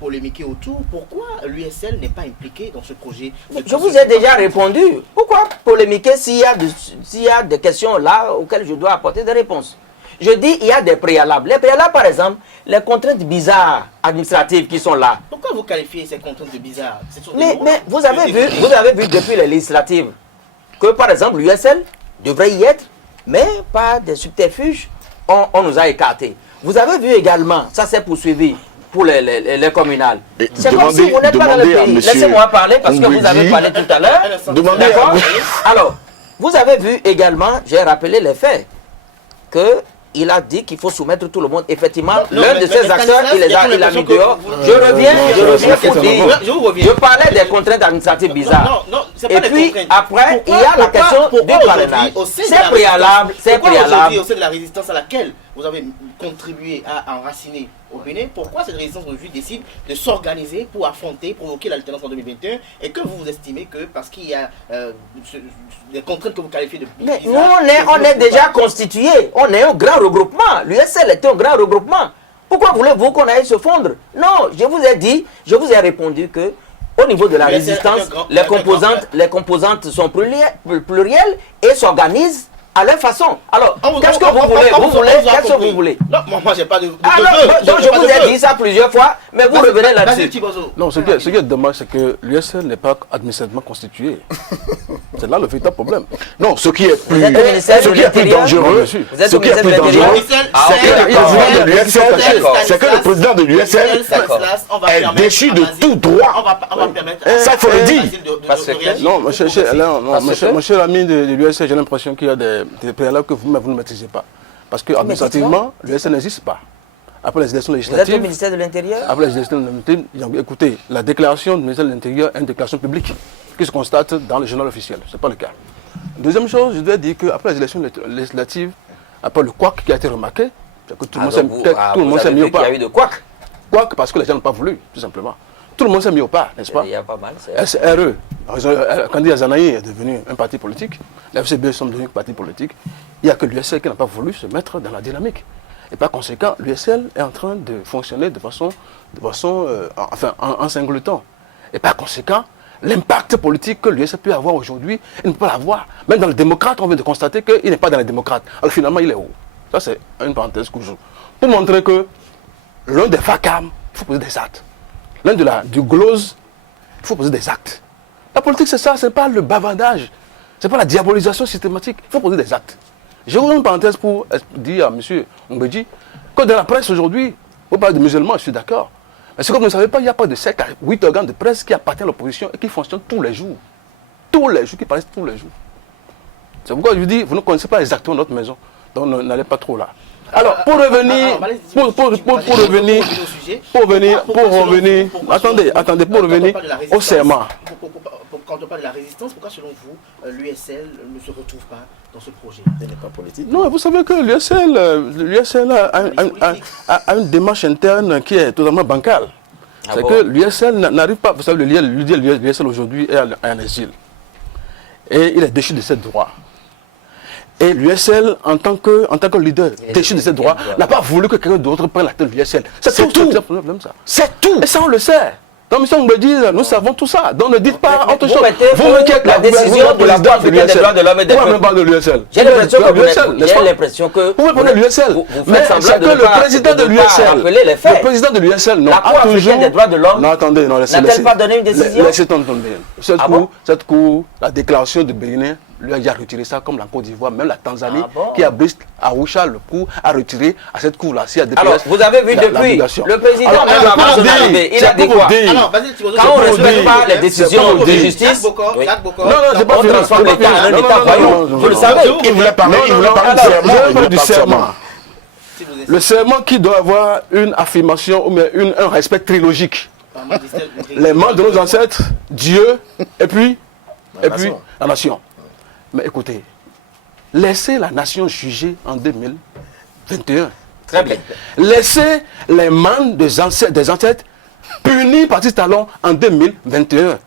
polémiquer autour, pourquoi l'USL n'est pas impliqué dans ce projet? je vous ai déjà répondu. Pourquoi polémiquer s'il y a des questions là auxquelles je dois apporter des réponses? Je dis il y a des préalables. Les préalables, par exemple, les contraintes bizarres administratives qui sont là. Pourquoi vous qualifiez ces contraintes de bizarres? Ce sont des Mais, lois. mais vous avez vu depuis les législatives que, par exemple, l'USL devrait y être, mais par des subterfuges, on nous a écartés. Vous avez vu également, ça s'est poursuivi pour les communales. Et C'est comme si vous n'êtes pas dans le demandez à pays. monsieur Laissez-moi parler parce que vous avez Ngwedi. parlé tout à l'heure. Demandez à D'accord. monsieur. Alors, vous avez vu également, j'ai rappelé les faits, qu'il a dit qu'il faut soumettre tout le monde. Effectivement, Non, l'un mais de ses Stanislas, acteurs, il il y a a mis l'impression que dehors. vous- Je reviens pour dire. Je vous reviens. Je parlais des contraintes administratives bizarres. Non, c'est Et pas des puis, contraintes. après, il y a la question du parrainage. C'est préalable, c'est préalable. Au sein de la résistance à laquelle vous avez contribué à enraciner au Bénin, pourquoi cette résistance aujourd'hui décide de s'organiser pour affronter, provoquer l'alternance en 2021 et que vous estimez que parce qu'il y a des contraintes que vous qualifiez de Mais nous, bizarres, on est déjà constitué. On est un grand regroupement. L'USL est un grand regroupement. Pourquoi voulez-vous qu'on aille se fondre? Non, je vous ai dit, je vous ai répondu que au niveau de la l'USL est résistance, un grand- les composantes sont plurielles et s'organisent à leur façon. Alors, qu'est-ce que vous voulez? Qu'est-ce que vous voulez? Non, moi j'ai pas de. Alors, donc je vous ai dit ça plusieurs fois, mais vous revenez là-dessus. Non, ce qui est dommage, c'est que l'USL n'est pas administrativement constitué. C'est là le véritable problème. Non, ce qui est plus, êtes au ministère ce de qui est plus l'Intérieur? dangereux, Vous êtes ce au qui est plus ministère de dangereux, l'Intérieur? c'est que le président de l'USL est déchu de tout droit. On va permettre. Ça, il faut le dire. Parce que- Non, mon que- cher ami de l'USL, j'ai l'impression qu'il y a des préalables que vous ne maîtrisez pas. Parce que administrativement, l'USL n'existe pas. Après les élections Vous êtes au législatives, ministère de l'Intérieur? après les élections législatives, écoutez, la déclaration du ministère de l'Intérieur est une déclaration publique qui se constate dans le journal officiel. Ce n'est pas le cas. Deuxième chose, je dois dire qu'après les élections législatives, après le couac qui a été remarqué, c'est que tout le monde s'est mis au pas. Il y a eu de couac. Couac parce que les gens n'ont pas voulu, tout simplement. Tout le monde s'est mis au pas, n'est-ce pas? Il y a pas mal. c'est- SRE, Candidat Zanaï est devenu un parti politique, les FCB sont devenus un parti politique. Il n'y a que l'USL qui n'a pas voulu se mettre dans la dynamique. Et par conséquent, l'USL est en train de fonctionner de façon en singleton. Et par conséquent, l'impact politique que l'USL peut avoir aujourd'hui, il ne peut pas l'avoir. Même dans le démocrate, on vient de constater qu'il n'est pas dans les démocrates. Alors finalement, il est où? Ça, c'est une parenthèse que je... Pour montrer que l'un des FACAM, il faut poser des actes. L'un du GLOS, il faut poser des actes. La politique, c'est ça, ce n'est pas le bavardage. Ce n'est pas la diabolisation systématique. Il faut poser des actes. J'ai ouvert une parenthèse pour dire à M. Ngwedi que dans la presse aujourd'hui, vous parlez de musulmans, je suis d'accord. Mais c'est comme vous ne savez pas, il n'y a pas de 7 à 8 organes de presse qui appartiennent à l'opposition et qui fonctionnent tous les jours. Tous les jours, qui paraissent tous les jours. C'est pourquoi je vous dis, vous ne connaissez pas exactement notre maison. Donc n'allez pas trop là. Alors, pour revenir, pour revenir au serment. Quand on parle de la résistance, pourquoi selon vous, l'USL ne se retrouve pas dans ce projet? Ce n'est pas politique. Non, vous savez que l'USL a une démarche interne qui est totalement bancale. C'est que l'USL n'arrive pas, vous savez, l'USL aujourd'hui est en exil. Et il est déchu de ses droits. Et l'USL, en tant que leader déchu de ses droits, n'a pas voulu que quelqu'un d'autre prenne la tête de l'USL. C'est tout. C'est tout. Et ça, on le sait. Donc, M. Ngwedi, nous savons tout ça. Donc, ne dites pas autre chose. Vous qui êtes la décision de la Cour africaine des droits de l'homme et des peuples. Pourquoi de l'USL? J'ai l'impression que vous prenez l'USL. Mais c'est que le président de l'USL, le président de l'USL, non, la Cour africaine des droits de l'homme, non, attendez, non, n'a-t-elle pas donné une décision? Laissez tomber. Cette cour, la déclaration de Bénin, lui a déjà retiré ça, comme la Côte d'Ivoire, même la Tanzanie, qui a Brist, Arusha, le coup, a retiré à cette cour-là. Alors, vous avez vu depuis, le président, avant son arrivée, il a dit quoi? Quand on ne respecte pas les décisions de justice, non, c'est pas on transforme l'État en un État voyou. Vous le savez. Il voulait parler du serment. Le serment qui doit avoir une affirmation ou un respect trilogique. Les membres de nos ancêtres, Dieu, et puis la nation. Mais écoutez, laissez la nation juger en 2021. Très bien. Laissez les membres des ancêtres punis par ces talons en 2021.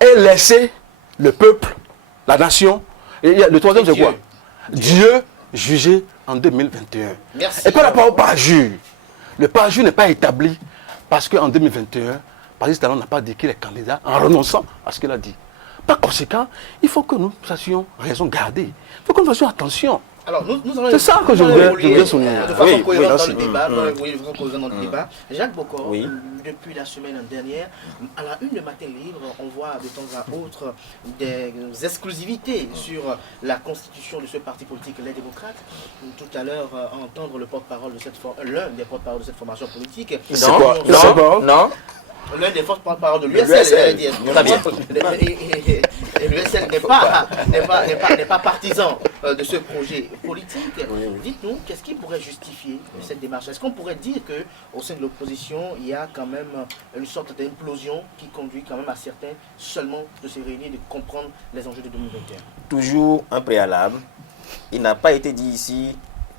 Et laissez le peuple, la nation, et le troisième c'est quoi? Dieu juger en 2021. Merci. Et par rapport au parjure, le parjure n'est pas établi parce qu'en 2021, Patrice Talon n'a pas dit qu'il est candidat en renonçant à ce qu'il a dit. Par conséquent, il faut que nous fassions raison garder. Il faut que nous fassions attention. Alors, c'est ça que je voulais souligner. De façon cohérente dans le débat. Dans le débat. Jacques Bokor, depuis la semaine dernière, à la une de Matin Libre, on voit de temps à autre des exclusivités sur la constitution de ce parti politique, les démocrates. Tout à l'heure, entendre le porte-parole de l'un des porte-parole de cette formation politique. Non. L'un des forces porte-parole de l'USL, l'USL n'est pas partisan de ce projet politique. Dites-nous, qu'est-ce qui pourrait justifier cette démarche? Est-ce qu'on pourrait dire qu'au sein de l'opposition, il y a quand même une sorte d'implosion qui conduit quand même à certains seulement de se réunir, de comprendre les enjeux de 2021? Toujours un préalable. Il n'a pas été dit ici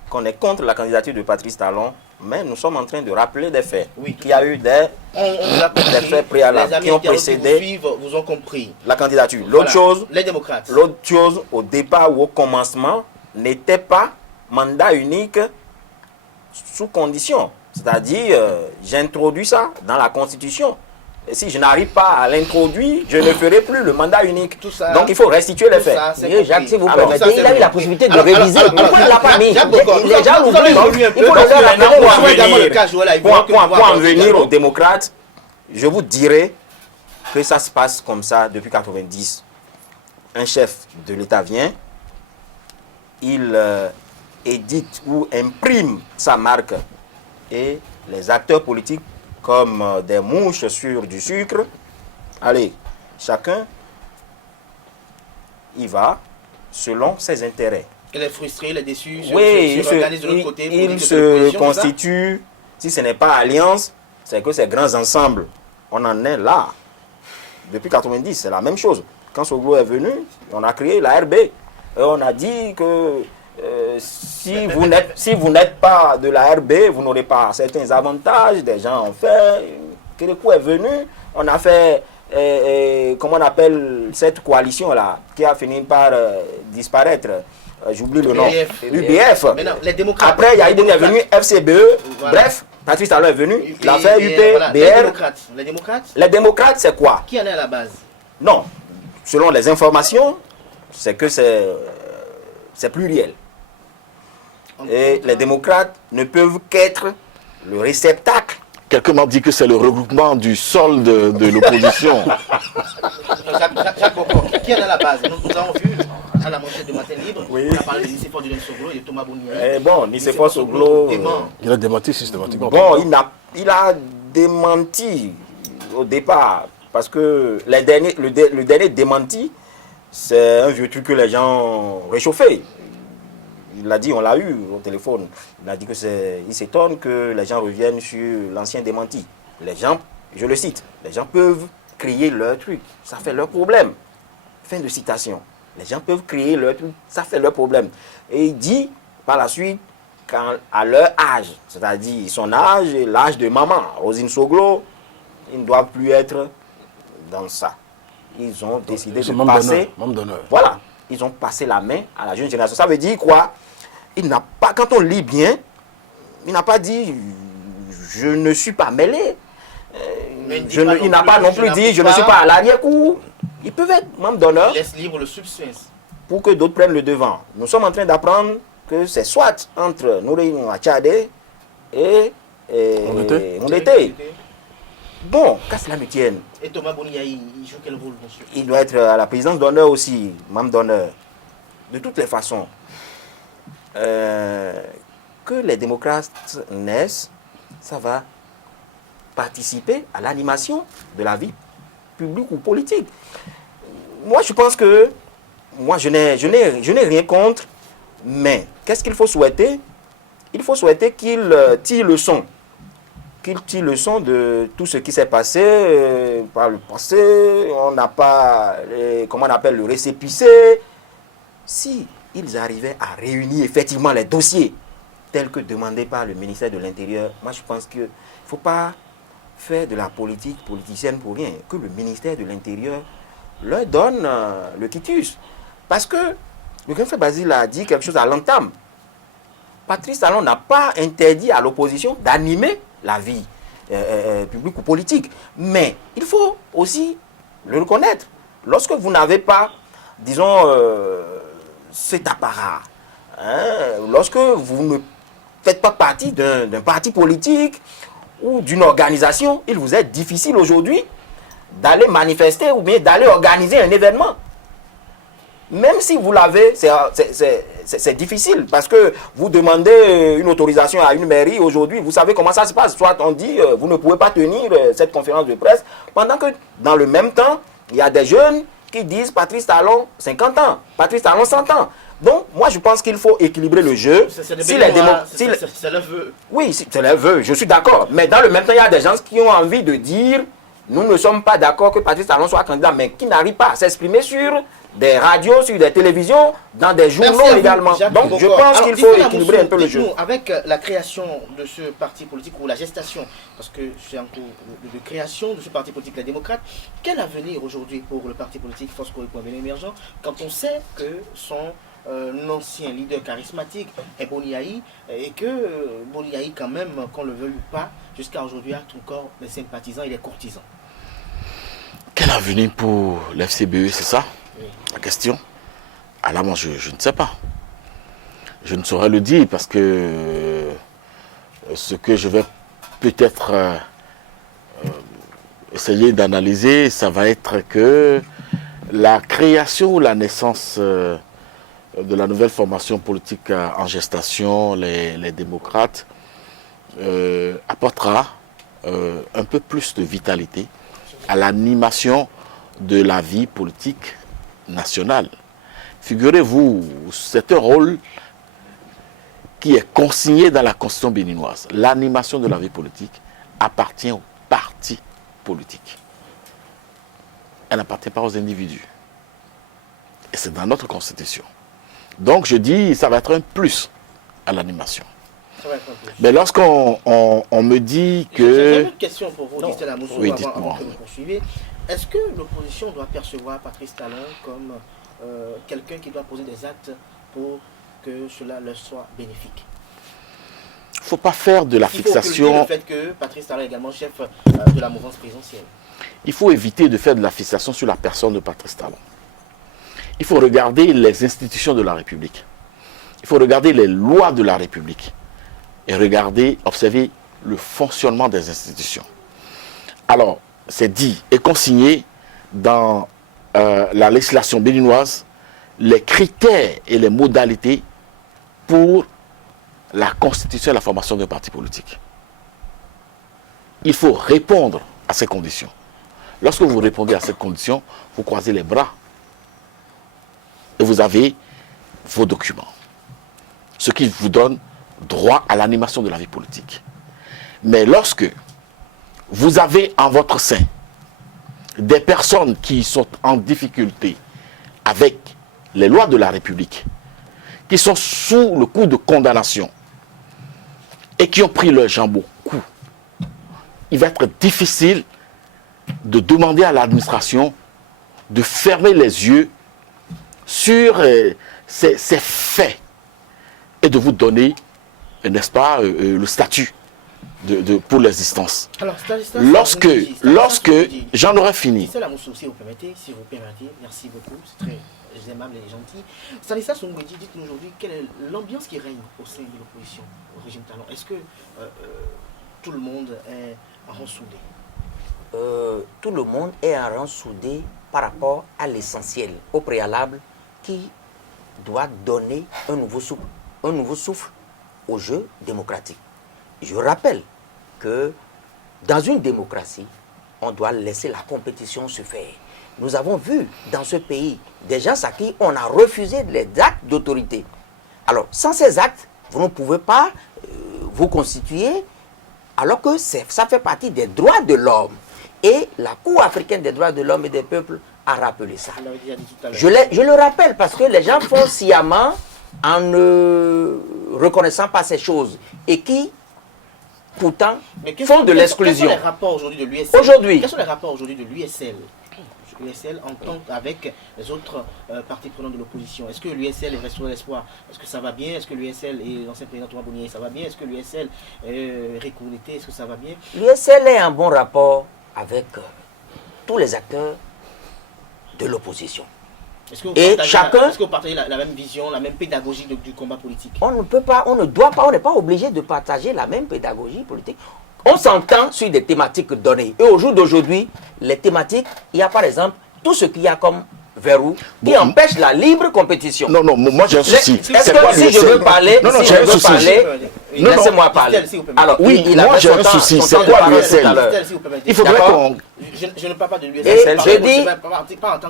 qu'on est contre la candidature de Patrice Talon, mais nous sommes en train de rappeler des faits. Oui, qu'il y a eu des faits préalables qui ont précédé vous ont compris. la candidature. L'autre chose, les démocrates. L'autre chose, au départ ou au commencement, n'était pas mandat unique sous condition. C'est-à-dire, j'introduis ça dans la Constitution. Et si je n'arrive pas à l'introduire, je ne ferai plus le mandat unique. Ça, donc il faut restituer les faits. Jacques, si vous permettez, il a eu la possibilité de réviser. Pourquoi il ne l'a pas mis? Les gens l'oublient. Il faut le faire pour en venir aux démocrates, je vous dirai que ça se passe comme ça depuis 1990. Un chef de l'État vient, il édite ou imprime sa marque et les acteurs politiques comme des mouches sur du sucre. Allez, chacun y va selon ses intérêts. Et les frustrés, les déçus, oui, il se constitue, si ce n'est pas alliance, c'est que ces grands ensembles, on en est là. Depuis 1990, c'est la même chose. Quand Soglo est venu, on a créé la RB. Et on a dit que si vous n'êtes pas de la RB, vous n'aurez pas certains avantages. Des gens ont fait. Kérékou est venu, on a fait, comment on appelle cette coalition-là, qui a fini par disparaître. J'oublie le nom. UBF. Après, il y a eu est venu FCBE. Voilà. Bref, Patrice Talon est venu. Il a fait UP, voilà. BR. Les démocrates, c'est quoi? Qui en est à la base? Non. Selon les informations, c'est que c'est pluriel. Et les démocrates ne peuvent qu'être le réceptacle. Quelqu'un m'a dit que c'est le regroupement du sol de l'opposition. Jacques Bokor, qui en est à la base? Nous avons vu à la manchette de Matin Libre, on a parlé de Nicéphore Soglo et de Thomas Bounier. Bon, Nicéphore Soglo, il a démenti systématiquement. Bon, il a démenti au départ, parce que le dernier démenti, c'est un vieux truc que les gens ont réchauffé. Il l'a dit, on l'a eu au téléphone. Il a dit il s'étonne que les gens reviennent sur l'ancien démenti. Les gens, je le cite, les gens peuvent créer leur truc, ça fait leur problème. Fin de citation. Les gens peuvent créer leur truc, ça fait leur problème. Et il dit, par la suite, à leur âge, c'est-à-dire son âge et l'âge de maman, Rosine Soglo, ils ne doivent plus être dans ça. Ils ont décidé de passer. Voilà. Ils ont passé la main à la jeune génération. Ça veut dire quoi? Il n'a pas, quand on lit bien, il n'a pas dit je ne suis pas mêlé. il n'a pas non plus dit je ne suis pas à l'arrière-cour. Ils peuvent être membres d'honneur. Laisse libre le suspense. Pour que d'autres prennent le devant. Nous sommes en train d'apprendre que c'est soit entre Nouri Machadé et Mondete. Bon, qu'à cela me tienne. Et Thomas Boniaï, il joue quel rôle, monsieur? Il doit être à la présidence d'honneur aussi, membre d'honneur. De toutes les façons, que les démocrates naissent, ça va participer à l'animation de la vie publique ou politique. Moi, je pense que, je n'ai rien contre, mais qu'est-ce qu'il faut souhaiter? Il faut souhaiter qu'il tire leçon. Qu'il tire leçon de tout ce qui s'est passé par le passé. On n'a pas, comment on appelle, le récépissé. Si ils arrivaient à réunir effectivement les dossiers tels que demandés par le ministère de l'Intérieur, moi je pense qu'il ne faut pas faire de la politique politicienne pour rien. Que le ministère de l'Intérieur leur donne le quitus. Parce que le grand frère Basile a dit quelque chose à l'entame. Patrice Talon n'a pas interdit à l'opposition d'animer la vie publique ou politique. Mais il faut aussi le reconnaître. Lorsque vous n'avez pas, disons, cet apparat, lorsque vous ne faites pas partie d'un parti politique ou d'une organisation, il vous est difficile aujourd'hui d'aller manifester ou bien d'aller organiser un événement. Même si vous l'avez, c'est difficile parce que vous demandez une autorisation à une mairie aujourd'hui, vous savez comment ça se passe. Soit on dit, vous ne pouvez pas tenir cette conférence de presse, pendant que dans le même temps, il y a des jeunes qui disent Patrice Talon 50 ans, Patrice Talon 100 ans. Donc, moi, je pense qu'il faut équilibrer le jeu. C'est le vœu. Oui, c'est le vœu, je suis d'accord. Mais dans le même temps, il y a des gens qui ont envie de dire nous ne sommes pas d'accord que Patrice Talon soit candidat, mais qui n'arrive pas à s'exprimer sur des radios, sur des télévisions, dans des journaux également. Donc, je pense qu'il faut équilibrer un peu le jeu. Avec la création de ce parti politique, ou la gestation, parce que c'est en cours de création de ce parti politique, les démocrates, quel avenir aujourd'hui pour le parti politique Foscori.Bénin émergent, quand on sait que son ancien leader charismatique est Boniaï, et que Boniaï, quand même, qu'on le veuille ou pas, jusqu'à aujourd'hui, a encore des sympathisants et des courtisans. Quel avenir pour l'FCBE, c'est ça? Oui. La question? Ah là, moi, je ne sais pas. Je ne saurais le dire parce que ce que je vais peut-être essayer d'analyser, ça va être que la création ou la naissance de la nouvelle formation politique en gestation, les démocrates, apportera un peu plus de vitalité à l'animation de la vie politique nationale. Figurez-vous, c'est un rôle qui est consigné dans la Constitution béninoise. L'animation de la vie politique appartient aux partis politiques. Elle n'appartient pas aux individus. Et c'est dans notre Constitution. Donc je dis, ça va être un plus à l'animation. Mais lorsqu'on me dit que... J'ai une autre question pour vous, Distel Amoussou, oui, avant que vous poursuiviez. Est-ce que l'opposition doit percevoir Patrice Talon comme quelqu'un qui doit poser des actes pour que cela leur soit bénéfique? Il ne faut pas faire de la fixation... Il faut le fait que Patrice Talon est également chef de la mouvance présidentielle. Il faut éviter de faire de la fixation sur la personne de Patrice Talon. Il faut regarder les institutions de la République. Il faut regarder les lois de la République. Et regarder, observer le fonctionnement des institutions. Alors, c'est dit et consigné dans la législation béninoise les critères et les modalités pour la constitution et la formation d'un parti politique. Il faut répondre à ces conditions. Lorsque vous répondez à ces conditions, vous croisez les bras et vous avez vos documents. Ce qui vous donne droit à l'animation de la vie politique. Mais lorsque vous avez en votre sein des personnes qui sont en difficulté avec les lois de la République, qui sont sous le coup de condamnation et qui ont pris leur jambe au cou, il va être difficile de demander à l'administration de fermer les yeux sur ces faits et de vous donner, n'est-ce pas, le statut pour l'existence. Alors, Stanislas, Lorsque j'en aurais fini. C'est la mousse, si vous permettez, merci beaucoup, c'est très aimable et gentil. Stanislas Ongwedji, dites-nous aujourd'hui quelle est l'ambiance qui règne au sein de l'opposition au régime Talon. Est-ce que tout le monde est en rang soudé? Tout le monde est en rang soudé par rapport à l'essentiel, au préalable, qui doit donner un nouveau souffle au jeu démocratique. Je rappelle que dans une démocratie, on doit laisser la compétition se faire. Nous avons vu dans ce pays des gens à qui on a refusé les actes d'autorité. Alors, sans ces actes, vous ne pouvez pas vous constituer, alors que ça fait partie des droits de l'homme. Et la Cour africaine des droits de l'homme et des peuples a rappelé ça. Je le rappelle parce que les gens font sciemment en ne reconnaissant pas ces choses et qui, pourtant, font de l'exclusion. Quels sont les rapports aujourd'hui de l'USL? Quels sont les rapports aujourd'hui de l'USL en tant qu'avec les autres parties prenantes de l'opposition? Est-ce que l'USL est restauré l'espoir? Est-ce que ça va bien? Est-ce que l'USL et l'ancien président Thomas Bonnier, ça va bien? Est-ce que l'USL est récourité? Est-ce que ça va bien? L'USL est en bon rapport avec tous les acteurs de l'opposition. Est-ce que vous partagez la même vision, la même pédagogie du combat politique? On ne peut pas, on ne doit pas, on n'est pas obligé de partager la même pédagogie politique. On s'entend sur des thématiques données. Et au jour d'aujourd'hui, les thématiques, il y a par exemple tout ce qu'il y a comme verrou qui empêche la libre compétition. Non, moi j'ai un souci. Est-ce que si je veux parler, laissez-moi parler. Alors, oui, moi j'ai un souci. C'est quoi l'USL? Il faudrait qu'on... Je ne parle pas de l'USL. Je dis,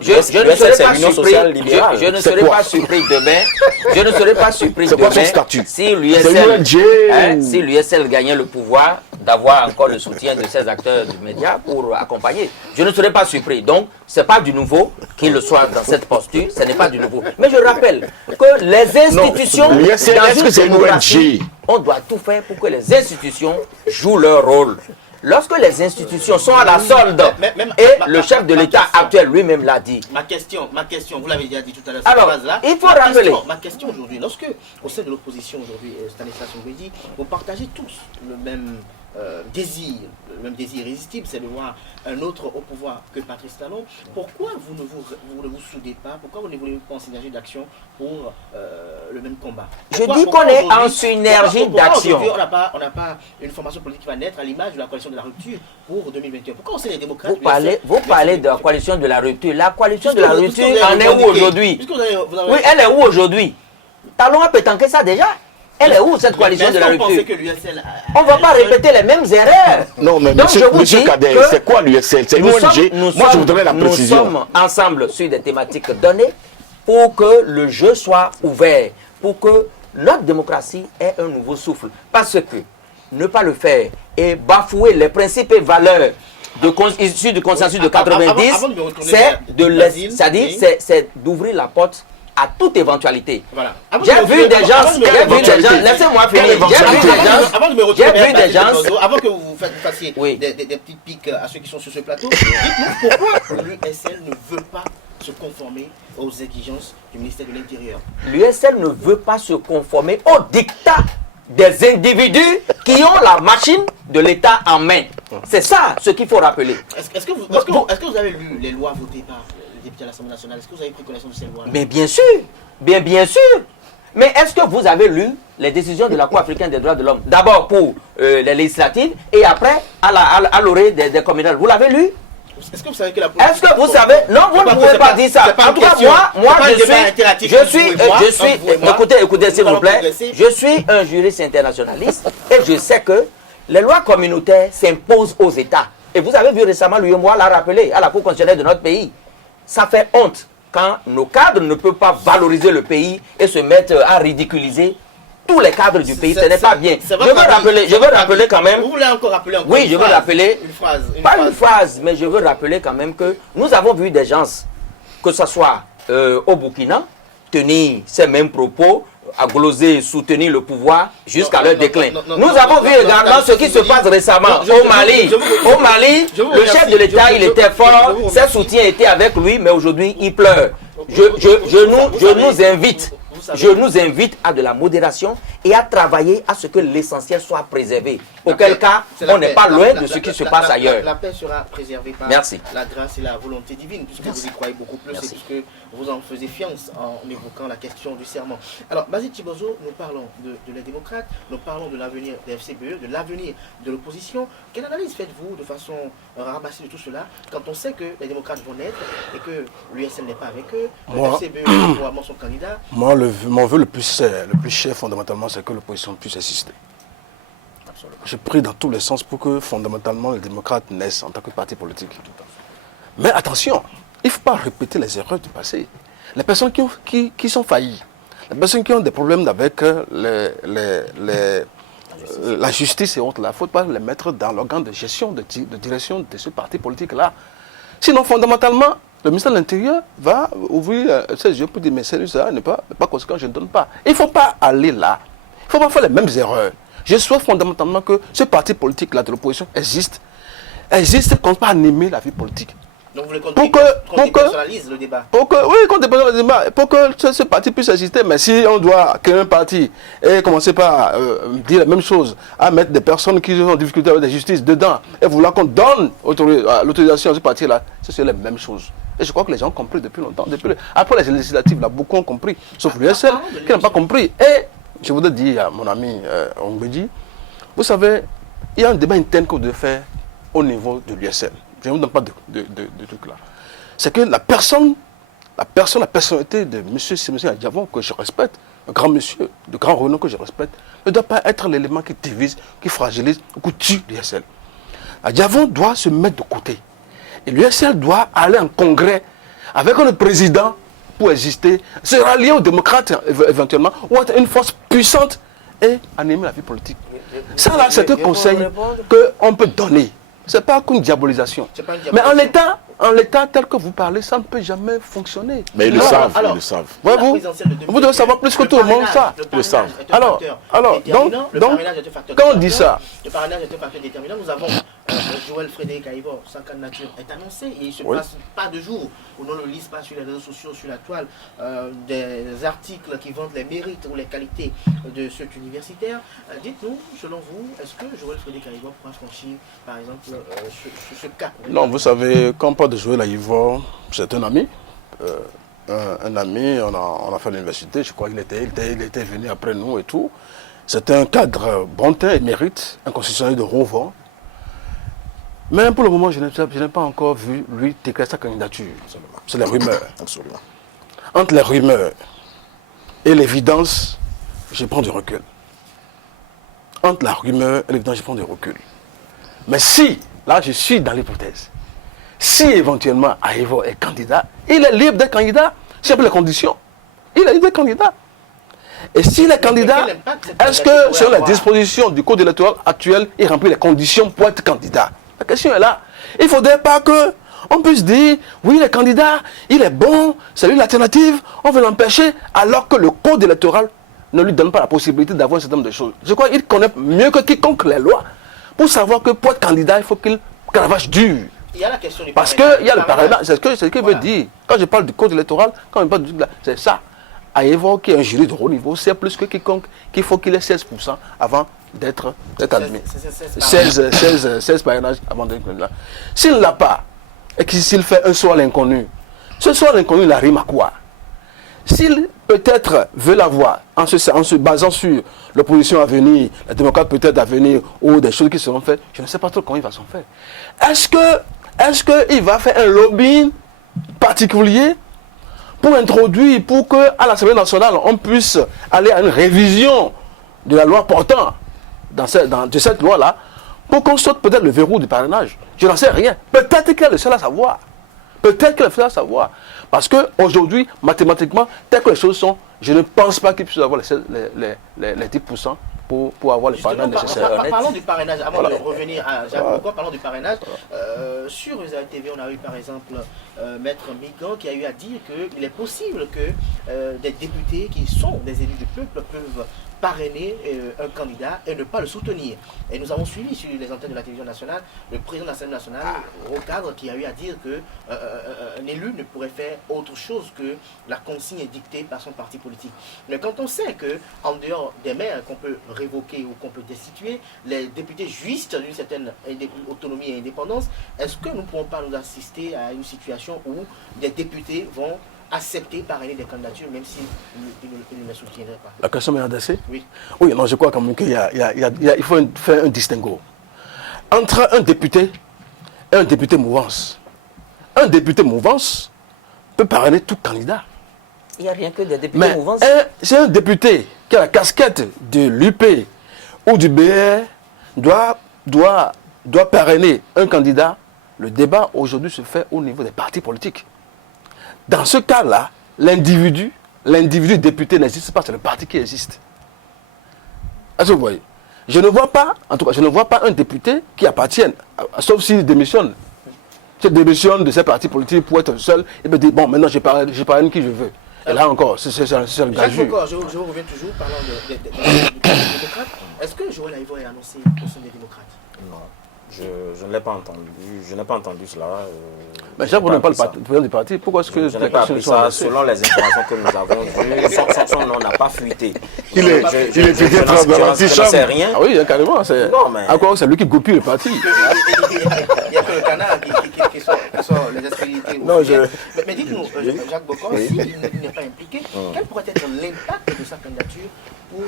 je ne serai pas surpris demain. Je ne serai pas surpris demain si l'USL gagnait le pouvoir d'avoir encore le soutien de ces acteurs du média pour accompagner. Je ne serai pas surpris. Donc, ce n'est pas du nouveau qu'il le soit dans cette posture. Ce n'est pas du nouveau. Mais je rappelle que les institutions, dans une démocratie, on doit tout faire pour que les institutions jouent leur rôle. Lorsque les institutions sont à la solde, le chef de l'État actuel lui-même l'a dit. Ma question, vous l'avez déjà dit tout à l'heure. Alors, il faut rappeler. Ma question aujourd'hui, lorsque au sein de l'opposition aujourd'hui, Stanislas Ongwedji, vous partagez tous le même désir irrésistible, c'est de voir un autre au pouvoir que Patrice Talon. Pourquoi vous ne vous soudez pas? Pourquoi vous ne voulez pas en synergie d'action pour le même combat? Je dis qu'on est en synergie d'action. On n'a pas une formation politique qui va naître à l'image de la coalition de la rupture pour 2021. Pourquoi on sait les démocrates? Vous parlez de la coalition de la rupture. La coalition de la rupture en est où aujourd'hui? Oui, elle est où aujourd'hui? Talon a pétanqué ça déjà. Elle est où cette coalition de la rupture? On ne va pas répéter les mêmes erreurs. Non, mais monsieur Kader, c'est quoi l'USL? C'est une ONG. Moi, je voudrais la précision. Nous sommes ensemble sur des thématiques données pour que le jeu soit ouvert, pour que notre démocratie ait un nouveau souffle. Parce que ne pas le faire et bafouer les principes et valeurs issus du consensus de 90, c'est d'ouvrir la porte à toute éventualité. Voilà. J'ai vu des gens, laissez-moi finir, j'ai vu des gens, avant que vous fassiez des petites piques à ceux qui sont sur ce plateau, dites-nous pourquoi l'USL ne veut pas se conformer aux exigences du ministère de l'Intérieur. L'USL ne veut pas se conformer au dictat des individus qui ont la machine de l'État en main. C'est ça ce qu'il faut rappeler. Est-ce que vous avez lu les lois votées par député à l'Assemblée nationale? Est-ce que vous avez pris connaissance de ces lois? Mais bien sûr, bien sûr. Mais est-ce que vous avez lu les décisions de la Cour africaine des droits de l'homme? D'abord pour les législatives et après à l'orée des communales. Vous l'avez lu? Est-ce que vous savez que la Est-ce que vous savez? Non, vous ne pouvez pas dire ça. En tout cas, moi, écoutez, s'il vous plaît. Je suis un juriste internationaliste et je sais que les lois communautaires s'imposent aux États. Et vous avez vu récemment, l'UEMOA l'a rappelé à la Cour constitutionnelle de notre pays. Ça fait honte quand nos cadres ne peuvent pas valoriser le pays et se mettre à ridiculiser tous les cadres du pays. Ce n'est pas bien. Je veux rappeler quand même. Vous voulez encore rappeler encore Oui, je veux rappeler. Une phrase. Une phrase, mais je veux rappeler quand même que nous avons vu des gens, que ce soit au Burkina, tenir ces mêmes propos, à gloser, soutenir le pouvoir jusqu'à leur déclin. Nous avons vu également ce qui se passe récemment au Mali. Au Mali, le chef de l'État, il était fort, ses soutiens étaient avec lui, mais aujourd'hui, il pleure. Je nous invite à de la modération et à travailler à ce que l'essentiel soit préservé. Auquel cas, C'est la on n'est paix. pas loin La- de ce la- qui se la- passe la- ailleurs. La paix sera préservée par Merci. la grâce et la volonté divine, puisque Merci. vous y croyez beaucoup plus Merci. et puisque vous en faisiez fiance en évoquant la question du serment. Alors, Basil Tibozo, nous parlons de les démocrates, nous parlons de l'avenir des FCBE, de l'avenir de l'opposition. Quelle analyse faites-vous de façon ramassée de tout cela, quand on sait que les démocrates vont naître et que l'USL n'est pas avec eux, le Moi- FCBE est probablement son candidat? Moi, mon vœu le plus cher, fondamentalement, c'est que l'opposition puisse exister. Je prie dans tous les sens pour que, fondamentalement, les démocrates naissent en tant que parti politique. Mais attention, il ne faut pas répéter les erreurs du passé. Les personnes qui sont faillies, les personnes qui ont des problèmes avec la justice et autres, il ne faut pas les mettre dans l'organe de gestion, de direction de ce parti politique-là. Sinon, fondamentalement, le ministère de l'Intérieur va ouvrir ses yeux pour dire, mais ça n'est pas conséquent, je ne donne pas. Il ne faut pas aller là. Il ne faut pas faire les mêmes erreurs. Je souhaite fondamentalement que ce parti politique-là de l'opposition existe qu'on ne pas animer la vie politique. Donc vous voulez qu'on que- dépersonnalise le débat? Pour que ce parti puisse exister, mais si on doit créer un parti et commencer par dire la même chose, à mettre des personnes qui sont en difficulté avec la justice dedans, et vouloir qu'on donne l'autorisation à ce parti-là, c'est la même chose. Et je crois que les gens ont compris depuis longtemps. Après les législatives, là, beaucoup ont compris, sauf l'USL qui n'a pas compris. Et je voudrais dire à mon ami Ongbedi, vous savez, il y a un débat interne qu'on doit faire au niveau de l'USL. Je ne vous donne pas de truc là. C'est que la personnalité de M. Sébastien Adjavon, que je respecte, un grand monsieur, de grand renom que je respecte, ne doit pas être l'élément qui divise, qui fragilise ou qui tue l'USL. Adjavon doit se mettre de côté. Et l'USL doit aller en congrès avec un président pour exister, se rallier aux démocrates éventuellement, ou être une force puissante et animer la vie politique. Ça là, c'est un conseil qu'on peut donner. Ce n'est pas qu'une diabolisation. C'est pas une Mais diabolisation. en l'état tel que vous parlez, ça ne peut jamais fonctionner. Mais ils le Non. savent, alors, ils le savent. Ouais, La vous présidentielle de 2021, devez savoir plus que tout le monde ça. Le Ils le savent. parrainage est un Alors, facteur déterminant. Le donc, parrainage est un facteur quand on dit déterminant. ça, Le parrainage est un facteur déterminant. Nous avons Joël Frédéric Aïvo, sa candidature est annoncée et il ne se Oui. passe pas de jour où on ne le lise pas sur les réseaux sociaux, sur la toile, des articles qui vantent les mérites ou les qualités de cet universitaire. Dites-nous, selon vous, est-ce que Joël Frédéric Aïvo pourra franchir, par exemple, ce cap? non, vous savez, quand on parle de Joël Aïvo, c'est un ami. Un ami, on a fait l'université, je crois qu'il était venu après nous et tout. C'est un cadre bon teint et mérite, un constitutionnel de Rouvre. Mais pour le moment, je n'ai pas encore vu lui déclarer sa candidature. C'est les rumeurs. Absolument. Entre les rumeurs et l'évidence, je prends du recul. Entre la rumeur et l'évidence, je prends du recul. Mais si, là je suis dans l'hypothèse, si éventuellement Aïvo est candidat, il est libre d'être candidat, s'il y a les conditions. Il est libre d'être candidat. Et s'il est candidat, quel impact cette est-ce candidature que sur la pourrait avoir? disposition du code électoral actuel, il remplit les conditions pour être candidat? La question est là. Il ne faudrait pas qu'on puisse dire, oui, le candidat, il est bon, c'est lui l'alternative, on veut l'empêcher, alors que le code électoral ne lui donne pas la possibilité d'avoir un certain nombre de choses. Je crois qu'il connaît mieux que quiconque les lois pour savoir que pour être candidat, il faut qu'il cravache dur. Il y a la question du Parce parrainage. qu'il y a le parrainage, c'est ce qu'il Voilà. veut dire. Quand je parle du code électoral, quand je parle du c'est ça. Aïvo, qui est un jury de haut niveau, c'est plus que quiconque qu'il faut qu'il ait 16% avant d'être admis. 16 parrainages avant d'être candidat. S'il ne l'a pas, et s'il fait un soir l'inconnu, ce soir l'inconnu, il arrive à quoi? S'il peut-être veut l'avoir en se basant sur l'opposition à venir, la démocrate peut-être à venir, ou des choses qui seront faites, je ne sais pas trop comment il va s'en faire. Est-ce qu'il va faire un lobbying particulier pour introduire, pour qu'à l'Assemblée nationale, on puisse aller à une révision de la loi portant de cette loi-là, pour qu'on saute peut-être le verrou du parrainage? Je n'en sais rien. Peut-être qu'il est le seul à savoir. Peut-être qu'il est le seul à savoir. Parce qu'aujourd'hui, mathématiquement, telles que les choses sont, je ne pense pas qu'il puisse avoir les 10% pour avoir le Justement, parrainage nécessaire. parlons du parrainage, avant Voilà. de revenir à Jacques Bocor, parlons du parrainage. Sur les TV, on a eu par exemple Maître Migan qui a eu à dire qu'il est possible que des députés qui sont des élus du peuple peuvent parrainer un candidat et ne pas le soutenir. Et nous avons suivi sur les antennes de la télévision nationale le président de l'Assemblée nationale, Rocadre, qui a eu à dire qu'un élu ne pourrait faire autre chose que la consigne est dictée par son parti politique. Mais quand on sait qu'en dehors des maires qu'on peut révoquer ou qu'on peut destituer, les députés jouissent d'une certaine autonomie et indépendance, est-ce que nous ne pourrons pas nous assister à une situation où des députés vont accepter parrainer des candidatures même s'ils ne les soutiendraient pas? La question est adressée? Oui. Oui, non, je crois quand même il faut faire un distinguo entre un député et un député mouvance. Un député mouvance peut parrainer tout candidat. Il n'y a rien que des députés Mais mouvance. c'est un député qui a la casquette de l'UP ou du BR doit parrainer un candidat. Le débat aujourd'hui se fait au niveau des partis politiques. Dans ce cas-là, l'individu député n'existe pas, c'est le parti qui existe. Est-ce que vous voyez? Je ne vois pas, en tout cas, je ne vois pas un député qui appartienne, sauf s'il démissionne. S'il démissionne de ses partis politiques pour être seul, il peut dire, bon, maintenant je parraine qui je veux. Et là encore, c'est le Jacques gaju. Bocor, je vous reviens toujours parlant des démocrates. Est-ce que Joël Aïvo est annoncé au sein des démocrates? Non, je ne l'ai pas entendu. Je n'ai pas entendu cela. Mais Jacques, vous n'êtes pas le président du parti. Pourquoi est-ce que Je n'ai pas appris ça. Selon les informations que nous avons vues, son nom n'a pas fuité. Il est Je ne sais rien. Ah oui, carrément. Non, mais- Encore, c'est lui qui copie le parti. Il n'y a que le canard qui sort les aspérités. Non, Mais dites-nous, Jacques Bocor, s'il n'est pas impliqué, quel pourrait être l'impact de sa candidature pour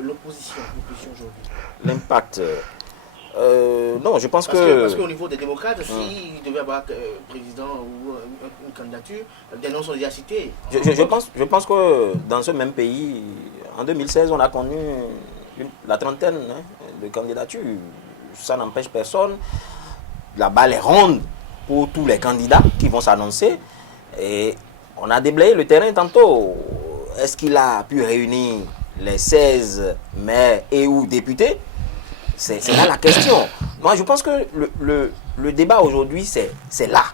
l'opposition aujourd'hui? L'impact. Non, je pense Parce que. qu'au niveau des démocrates, s'il devait avoir président ou une candidature, des noms sont déjà cités. Je pense que dans ce même pays, en 2016, on a connu la trentaine de candidatures. Ça n'empêche personne. La balle est ronde pour tous les candidats qui vont s'annoncer. Et on a déblayé le terrain tantôt. Est-ce qu'il a pu réunir les 16 maires et ou députés? C'est là la question. Moi, je pense que le débat aujourd'hui, c'est là.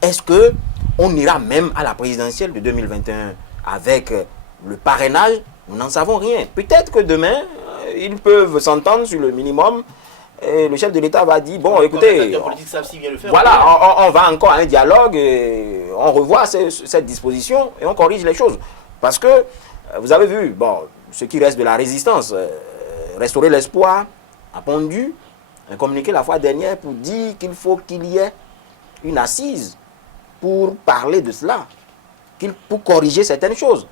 Est-ce qu'on ira même à la présidentielle de 2021 avec le parrainage? Nous n'en savons rien. Peut-être que demain, ils peuvent s'entendre sur le minimum. Et le chef de l'État va dire, bon, écoutez, voilà, on va encore à un dialogue, et on revoit cette disposition et on corrige les choses. Parce que, vous avez vu, bon, ce qui reste de la résistance, restaurer l'espoir, a pondu un communiqué la fois dernière pour dire qu'il faut qu'il y ait une assise pour parler de cela, pour corriger certaines choses.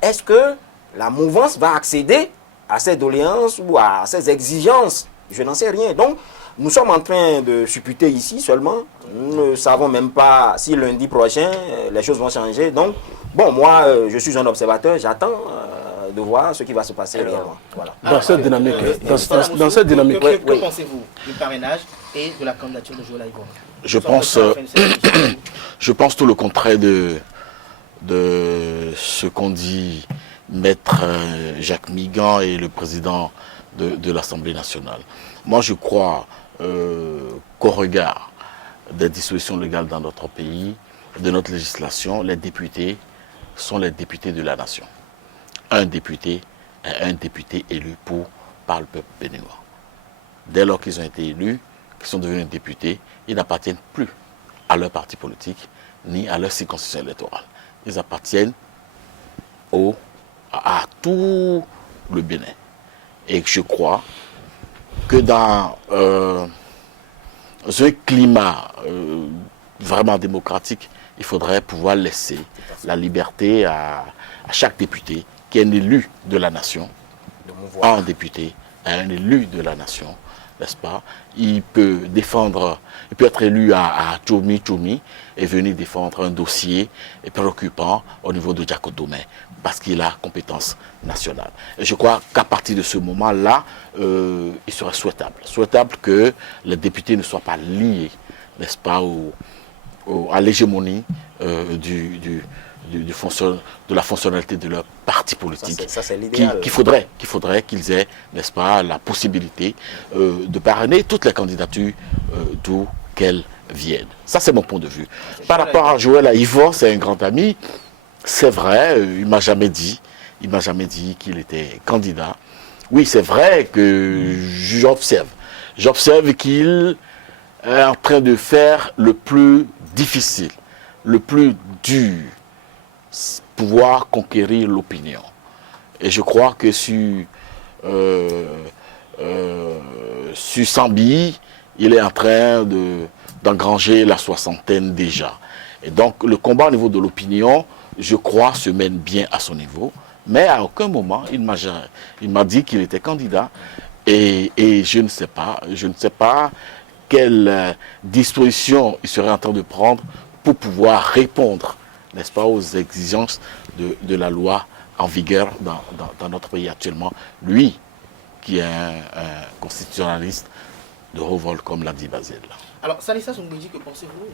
Est-ce que la mouvance va accéder à ces doléances ou à ces exigences? Je n'en sais rien. Donc, nous sommes en train de supputer ici seulement. Nous ne savons même pas si lundi prochain, les choses vont changer. Donc, bon, moi, je suis un observateur, j'attends de voir ce qui va se passer réellement. Voilà. Dans cette dynamique, dans cette dynamique. Que pensez-vous du parrainage et de la candidature de Joël Aïvo? Je pense tout le contraire de ce qu'ont dit Maître Jacques Migan et le président de l'Assemblée nationale. Moi, je crois qu'au regard des dispositions légales dans notre pays, de notre législation, les députés sont les députés de la nation. Un député est un député élu par le peuple béninois. Dès lors qu'ils ont été élus, qu'ils sont devenus députés, ils n'appartiennent plus à leur parti politique ni à leur circonscription électorale. Ils appartiennent à tout le Bénin. Et je crois que dans un climat vraiment démocratique, il faudrait pouvoir laisser la liberté à chaque député qui est un élu de la nation, un député, un élu de la nation, n'est-ce pas? Il peut être élu à Tchoumi et venir défendre un dossier préoccupant au niveau de Djakotomé, parce qu'il a compétence nationale. Et je crois qu'à partir de ce moment-là, il serait souhaitable que les députés ne soient pas liés, n'est-ce pas, à l'hégémonie de la fonctionnalité de leur parti politique. Ça, c'est l'idéal. Qu'il faudrait qu'ils aient, n'est-ce pas, la possibilité de parrainer toutes les candidatures d'où qu'elles viennent. Ça, c'est mon point de vue. Par rapport à Joël Aïvo, c'est un grand ami. C'est vrai, il m'a jamais dit qu'il était candidat. Oui, c'est vrai que j'observe qu'il est en train de faire le plus difficile, le plus dur, pouvoir conquérir l'opinion. Et je crois que sur Sambi, il est en train d'engranger la soixantaine déjà. Et donc le combat au niveau de l'opinion, je crois, se mène bien à son niveau. Mais à aucun moment, il m'a dit qu'il était candidat. Et je ne sais pas quelle disposition il serait en train de prendre pour pouvoir répondre, n'est-ce pas, aux exigences de la loi en vigueur dans notre pays actuellement. Lui, qui est un constitutionnaliste de haut vol, comme l'a dit Basile. Alors, Stanislas Mbouidi, que pensez-vous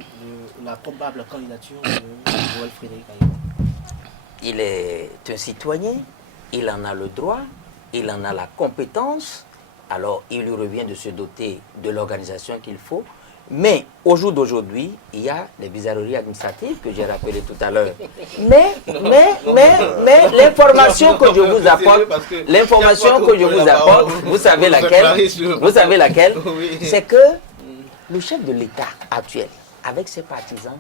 de la probable candidature de Joël Frédéric Aïvo? Il est un citoyen, il en a le droit, il en a la compétence, alors il lui revient de se doter de l'organisation qu'il faut. Mais au jour d'aujourd'hui, il y a des bizarreries administratives que j'ai rappelées tout à l'heure. Mais l'information que je vous apporte, vous savez laquelle, c'est que le chef de l'État actuel, avec ses partisans,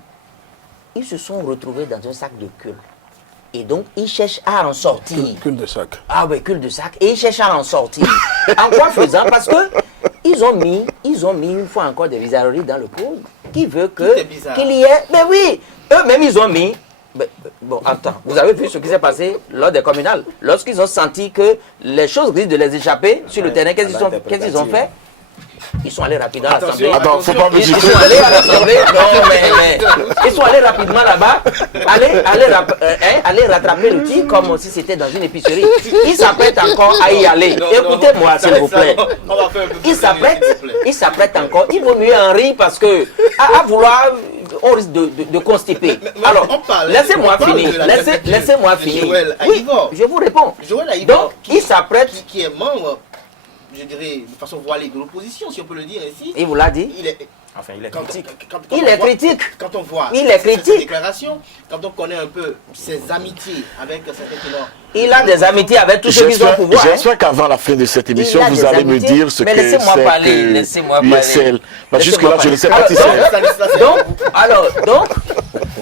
ils se sont retrouvés dans un sac de cul. Et donc, ils cherchent à en sortir. Cul de sac. Ah oui, cul de sac. Et ils cherchent à en sortir. En quoi faisant? Parce que ils ont mis une fois encore des bizarreries dans le code qui veut qu'il y ait... Mais oui, eux-mêmes, ils ont mis... Bon, attends, vous avez vu ce qui s'est passé lors des communales? Lorsqu'ils ont senti que les choses risquent de les échapper sur le terrain, qu'est-ce qu'ils ont fait? Ils sont allés rapidement à l'Assemblée. Attends, faut pas me Ils sont allés à l'Assemblée. Non, mais ils sont allés rapidement là-bas, aller rattraper le tir comme si c'était dans une épicerie. Ils s'apprêtent encore à y aller. Écoutez-moi, s'il vous plaît. Ils s'apprêtent encore. Il vaut mieux en rire parce que à vouloir, on risque de constiper. Alors, laissez-moi finir. Laissez-moi finir. Oui, je vous réponds. Donc, ils s'apprêtent. Qui est membre, je dirais, de façon voilée de l'opposition, si on peut le dire ainsi. Il vous l'a dit? Il est critique. Il est critique. Quand on voit ses déclarations, quand on connaît un peu ses amitiés avec certains qui l'ont... Il a des amitiés avec tous ceux qui sont au pouvoir. J'espère qu'avant la fin de cette émission, vous allez me dire ce que c'est que laissez-moi parler. Jusque-là, je ne sais pas si c'est...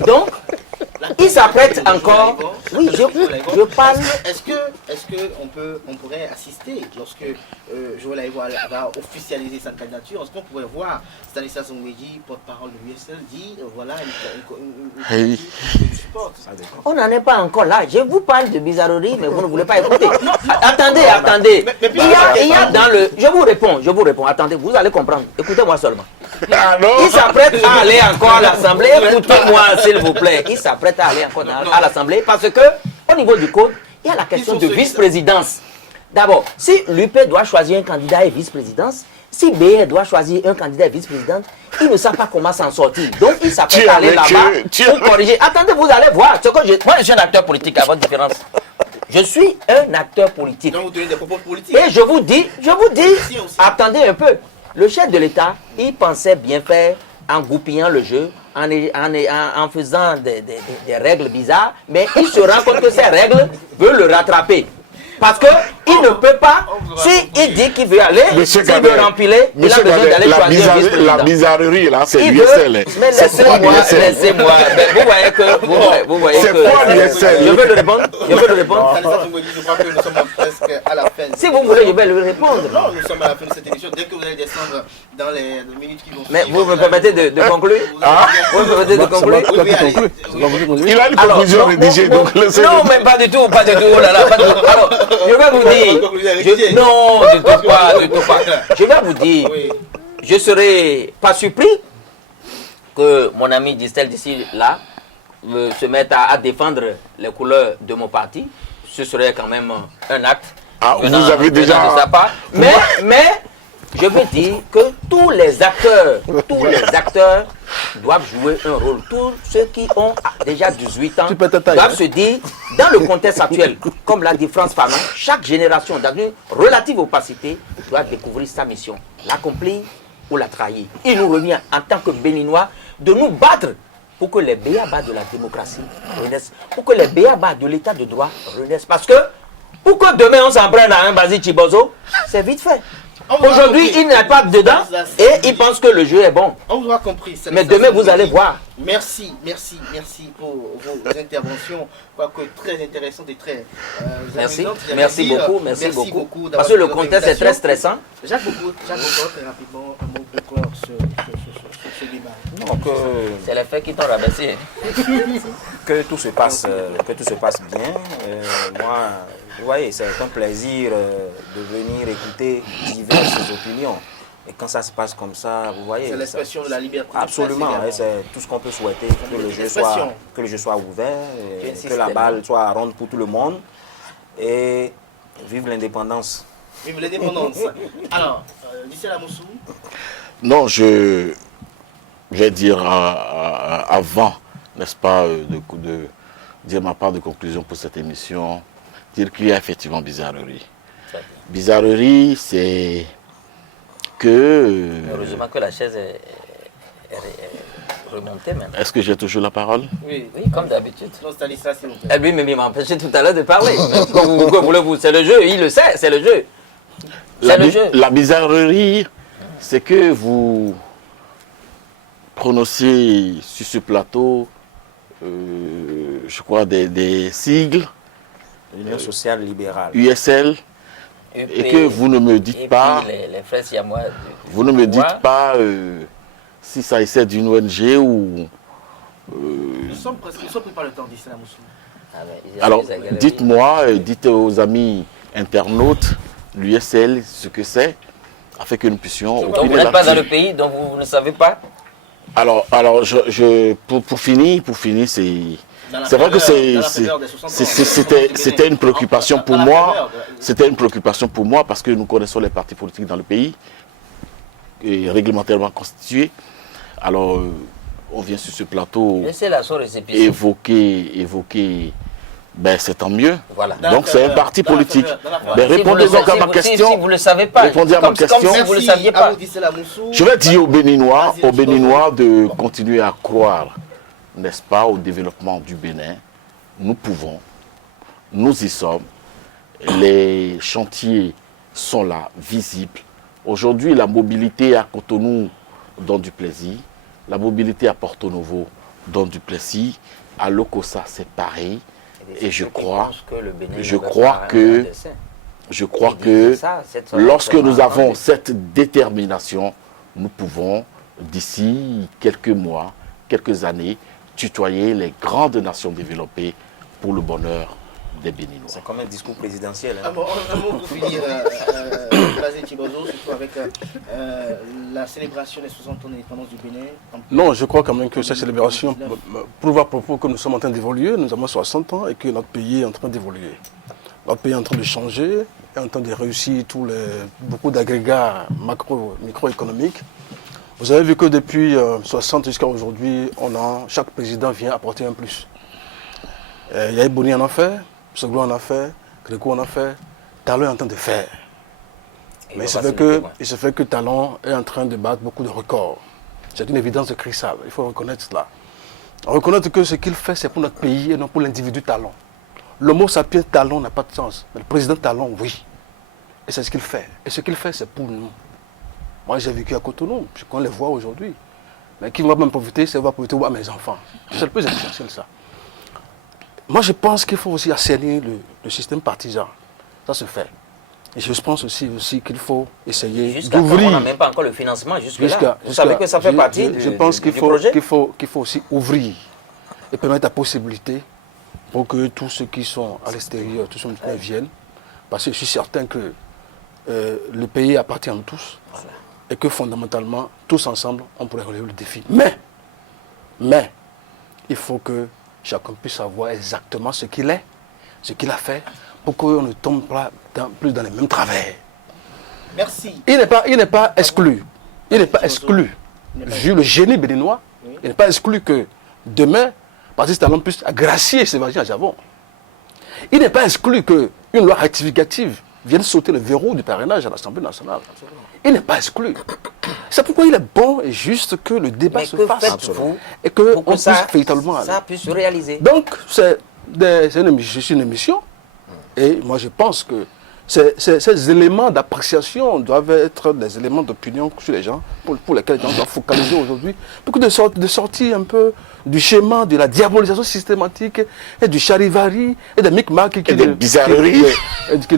Donc, il s'apprête encore. Oui, je parle. Est-ce que on pourrait assister lorsque Joël Aïvo va officialiser sa candidature? Est-ce qu'on pourrait voir Stanislas Mbouidi, porte-parole de l'USL, dire voilà une support? On n'en est pas encore là. Je vous parle de bizarrerie, mais vous ne voulez pas écouter. Attendez. Il y a dans le. Je vous réponds. Attendez, vous allez comprendre. Écoutez-moi seulement. Il s'apprête à aller encore à l'Assemblée. Écoutez-moi, s'il vous plaît. Il s'apprête à aller encore à l'Assemblée parce que, au niveau du code, il y a la question de vice-présidence. D'abord, si l'UP doit choisir un candidat et vice-présidence, si BR doit choisir un candidat et vice-présidente, ils ne savent pas comment s'en sortir. Donc, ils s'apprêtent à aller là-bas pour corriger. Attendez, vous allez voir. Moi, je suis un acteur politique, à votre différence. Je suis un acteur politique. Donc, vous donnez des propos politiques. Et je vous dis, attendez un peu. Le chef de l'État, il pensait bien faire en goupillant le jeu, en faisant des règles bizarres, mais il se rend compte que ces règles veulent le rattraper. Parce qu'il ne peut pas, s'il dit qu'il veut aller, s'il veut rempiler, il a besoin d'aller choisir un vice-président. La bizarrerie, là, c'est l'USL. Mais laissez-moi. Vous voyez que... C'est quoi l'USL? Je veux le répondre. Je crois que nous sommes presque à la fin. Si vous voulez, je vais lui répondre. Non, nous sommes à la fin de cette émission. Dès que vous allez descendre dans les minutes qui vont suivre... Mais vous me permettez de conclure? Vous me permettez de conclure? Il a une conclusion rédigée, donc laissez-le. Non, mais pas du tout. Oh là là, pas du tout. Alors, je vais vous dire... Non, ne tout pas. Je vais vous dire, je ne serai pas surpris que mon ami Distel d'ici là se mette à défendre les couleurs de mon parti. Ce serait quand même un acte. Vous avez déjà... de sa part. Mais je veux dire que tous les acteurs doivent jouer un rôle. Tous ceux qui ont déjà 18 ans Tu peux te tailler, doivent hein. se dire, dans le contexte actuel, comme l'a dit France Fanon, chaque génération, dans une relative opacité, doit découvrir sa mission, l'accomplir ou la trahir. Il nous revient, en tant que Béninois, de nous battre pour que les béabas de la démocratie renaissent, pour que les béabas de l'état de droit renaissent. Parce que, pour que demain on s'en prenne à un Bazi Chibozo, c'est vite fait. Aujourd'hui, il n'est pas dedans et il pense que le jeu est bon. On vous a compris. Mais demain, vous allez voir. Merci pour vos interventions, quoique très intéressantes et très Merci, amusantes. merci J'allais dire, beaucoup, merci beaucoup. d'avoir Parce que le fait votre contexte est très invitation. stressant. Jacques Bogo, très rapidement, un mot pour clore ce débat. Donc, C'est les faits qui t'ont rabaissé. que tout se passe bien. Moi, vous voyez, c'est un plaisir de venir écouter diverses opinions. Et quand ça se passe comme ça, vous voyez. C'est l'expression de la liberté. Absolument, de et presse également. c'est tout ce qu'on peut souhaiter, que le jeu soit ouvert, Tu et insistes que la tellement. balle soit ronde pour tout le monde. Et vive l'indépendance. Vive l'indépendance. Alors, Dissel Amoussou, Non, je vais dire avant, n'est-ce pas, de dire ma part de conclusion pour cette émission, dire qu'il y a effectivement bizarrerie. Bizarrerie, c'est que... Heureusement que la chaise est remontée maintenant. Est-ce que j'ai toujours la parole? oui, Oui, comme d'habitude. non, Stanislas, s'il vous plaît. Et lui, mais il m'a empêché tout à l'heure de parler. Mais que voulez-vous? C'est le jeu, il le sait, c'est le jeu. C'est le jeu. La bizarrerie, c'est que vous prononcez sur ce plateau, je crois, des sigles, L'Union sociale libérale. USL, et que vous ne me dites pas, Les frères siamois. vous ne me dites pas si ça essaie d'une ONG ou... Nous sommes pris par le temps, Dissel Amoussou. Alors, dites-moi, dites aux amis internautes, l'USL, ce que c'est, afin que nous puissions... Donc vous opiner n'êtes pas dans là-dessus. le pays, donc vous ne savez pas. Alors pour finir, c'est vrai que c'était une préoccupation pour moi. C'était une préoccupation pour moi parce que nous connaissons les partis politiques dans le pays, et réglementairement constitués. Alors, on vient sur ce plateau Laissez la soeur récépissée. évoquer, ben c'est tant mieux. Voilà. Donc c'est un parti politique. Ben, Si répondez vous le donc à sa- ma question. Si vous ne le savez pas, Répondez à ma question. Comme si vous ne le saviez à pas. vous, Dissel Amoussou. Je vais dire aux Béninois, Vas-y, de continuer à croire, n'est-ce pas, au développement du Bénin. Nous pouvons, nous y sommes. Les chantiers sont là, visibles. Aujourd'hui, la mobilité à Cotonou donne du plaisir. La mobilité à Porto Novo donne du plaisir. À Lokossa, c'est pareil. Et je crois que lorsque nous avons cette détermination, nous pouvons, d'ici quelques mois, quelques années, tutoyer les grandes nations développées pour le bonheur des Béninois. C'est comme un discours présidentiel. Un Hein. mot pour finir, Basile Chibozo, surtout avec la célébration des 60 ans d'indépendance du Bénin. Non, je crois quand même que cette célébration prouve à propos que nous sommes en train d'évoluer. Nous avons 60 ans et que notre pays est en train d'évoluer. Notre pays est en train de changer, est en train de réussir beaucoup d'agrégats microéconomiques. Vous avez vu que depuis 60 jusqu'à aujourd'hui, chaque président vient apporter un plus. Yahi Boni en a fait, Soglo en a fait, Gréco en a fait, Talon est en train de faire. Mais il se fait que Talon est en train de battre beaucoup de records. C'est une évidence de crissable, il faut reconnaître cela. Reconnaître que ce qu'il fait, c'est pour notre pays et non pour l'individu Talon. Le mot sapiens Talon n'a pas de sens, mais le président Talon, oui. Et c'est ce qu'il fait. Et ce qu'il fait, c'est pour nous. Moi, j'ai vécu à Cotonou, je connais les voix aujourd'hui. Mais qui va même profiter, c'est va profiter à mes enfants. C'est le plus essentiel, ça. Moi, je pense qu'il faut aussi assainir le système partisan. Ça se fait. Et je pense aussi qu'il faut essayer d'ouvrir. On n'a même pas encore le financement jusque-là. Vous savez que ça fait partie Je pense du projet. qu'il faut aussi ouvrir et permettre la possibilité pour que tous ceux qui sont à l'extérieur, tous ceux qui viennent, parce que je suis certain que le pays appartient à tous. Voilà. Et que fondamentalement, tous ensemble, on pourrait relever le défi. Mais, il faut que chacun puisse savoir exactement ce qu'il est, ce qu'il a fait, pour qu'on ne tombe pas plus dans les mêmes travers. Merci. Il n'est pas exclu. Il n'est pas exclu. Vu le génie béninois, Oui. Il n'est pas exclu que demain, Patrice Talon puisse gracier Sébastien Javon. Il n'est pas exclu qu'une loi rectificative vienne sauter le verrou du parrainage à l'Assemblée nationale. Il n'est pas exclu. C'est pourquoi il est bon et juste que le débat Mais se que fasse faites-vous et qu'on pour que puisse véritablement aller. ça puisse se réaliser? Donc, c'est une émission et moi je pense que ces éléments d'appréciation doivent être des éléments d'opinion sur les gens, pour lesquels les gens doivent focaliser aujourd'hui, pour que de sortir un peu du schéma de la diabolisation systématique et du charivari et des micmacs Et des bizarreries. qui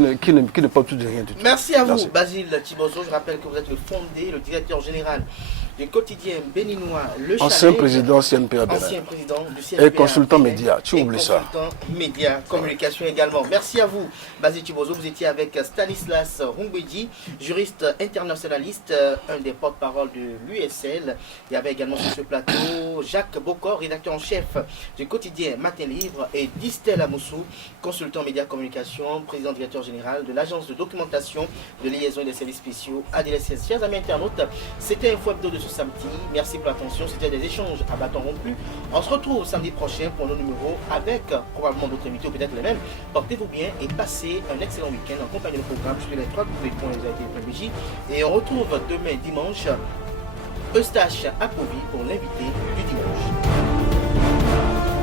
ne parlent plus de rien du tout. Merci à vous, Merci. Basile Thibozo. Je rappelle que vous êtes le fondé, le directeur général du quotidien béninois Le Challenge. Ancien président CNPA Bénin. Ancien président du CNPA Et consultant Bénin. média, tu Et oublies ça. consultant média, communication également. Merci à vous, Basile Thibozo. Vous étiez avec Stanislas Rungweji, juriste internationaliste, un des porte-parole de l'USL. Il y avait également sur ce plateau Jacques Bocor, rédacteur en chef du quotidien Matin Livre, et Distel Amoussou, consultant média communication, président directeur général de l'agence de documentation, de liaison et des services spéciaux ADLSS. Chers amis internautes, c'était Info Hebdo de ce samedi. Merci pour l'attention. C'était des échanges à bâton rompu. On se retrouve samedi prochain pour nos numéros avec probablement d'autres invités ou peut-être les mêmes. Portez-vous bien et passez un excellent week-end en compagnie de programme sur les 3 www.usaid.bj. Et on retrouve demain dimanche Eustache Apovi pour l'invité du dimanche.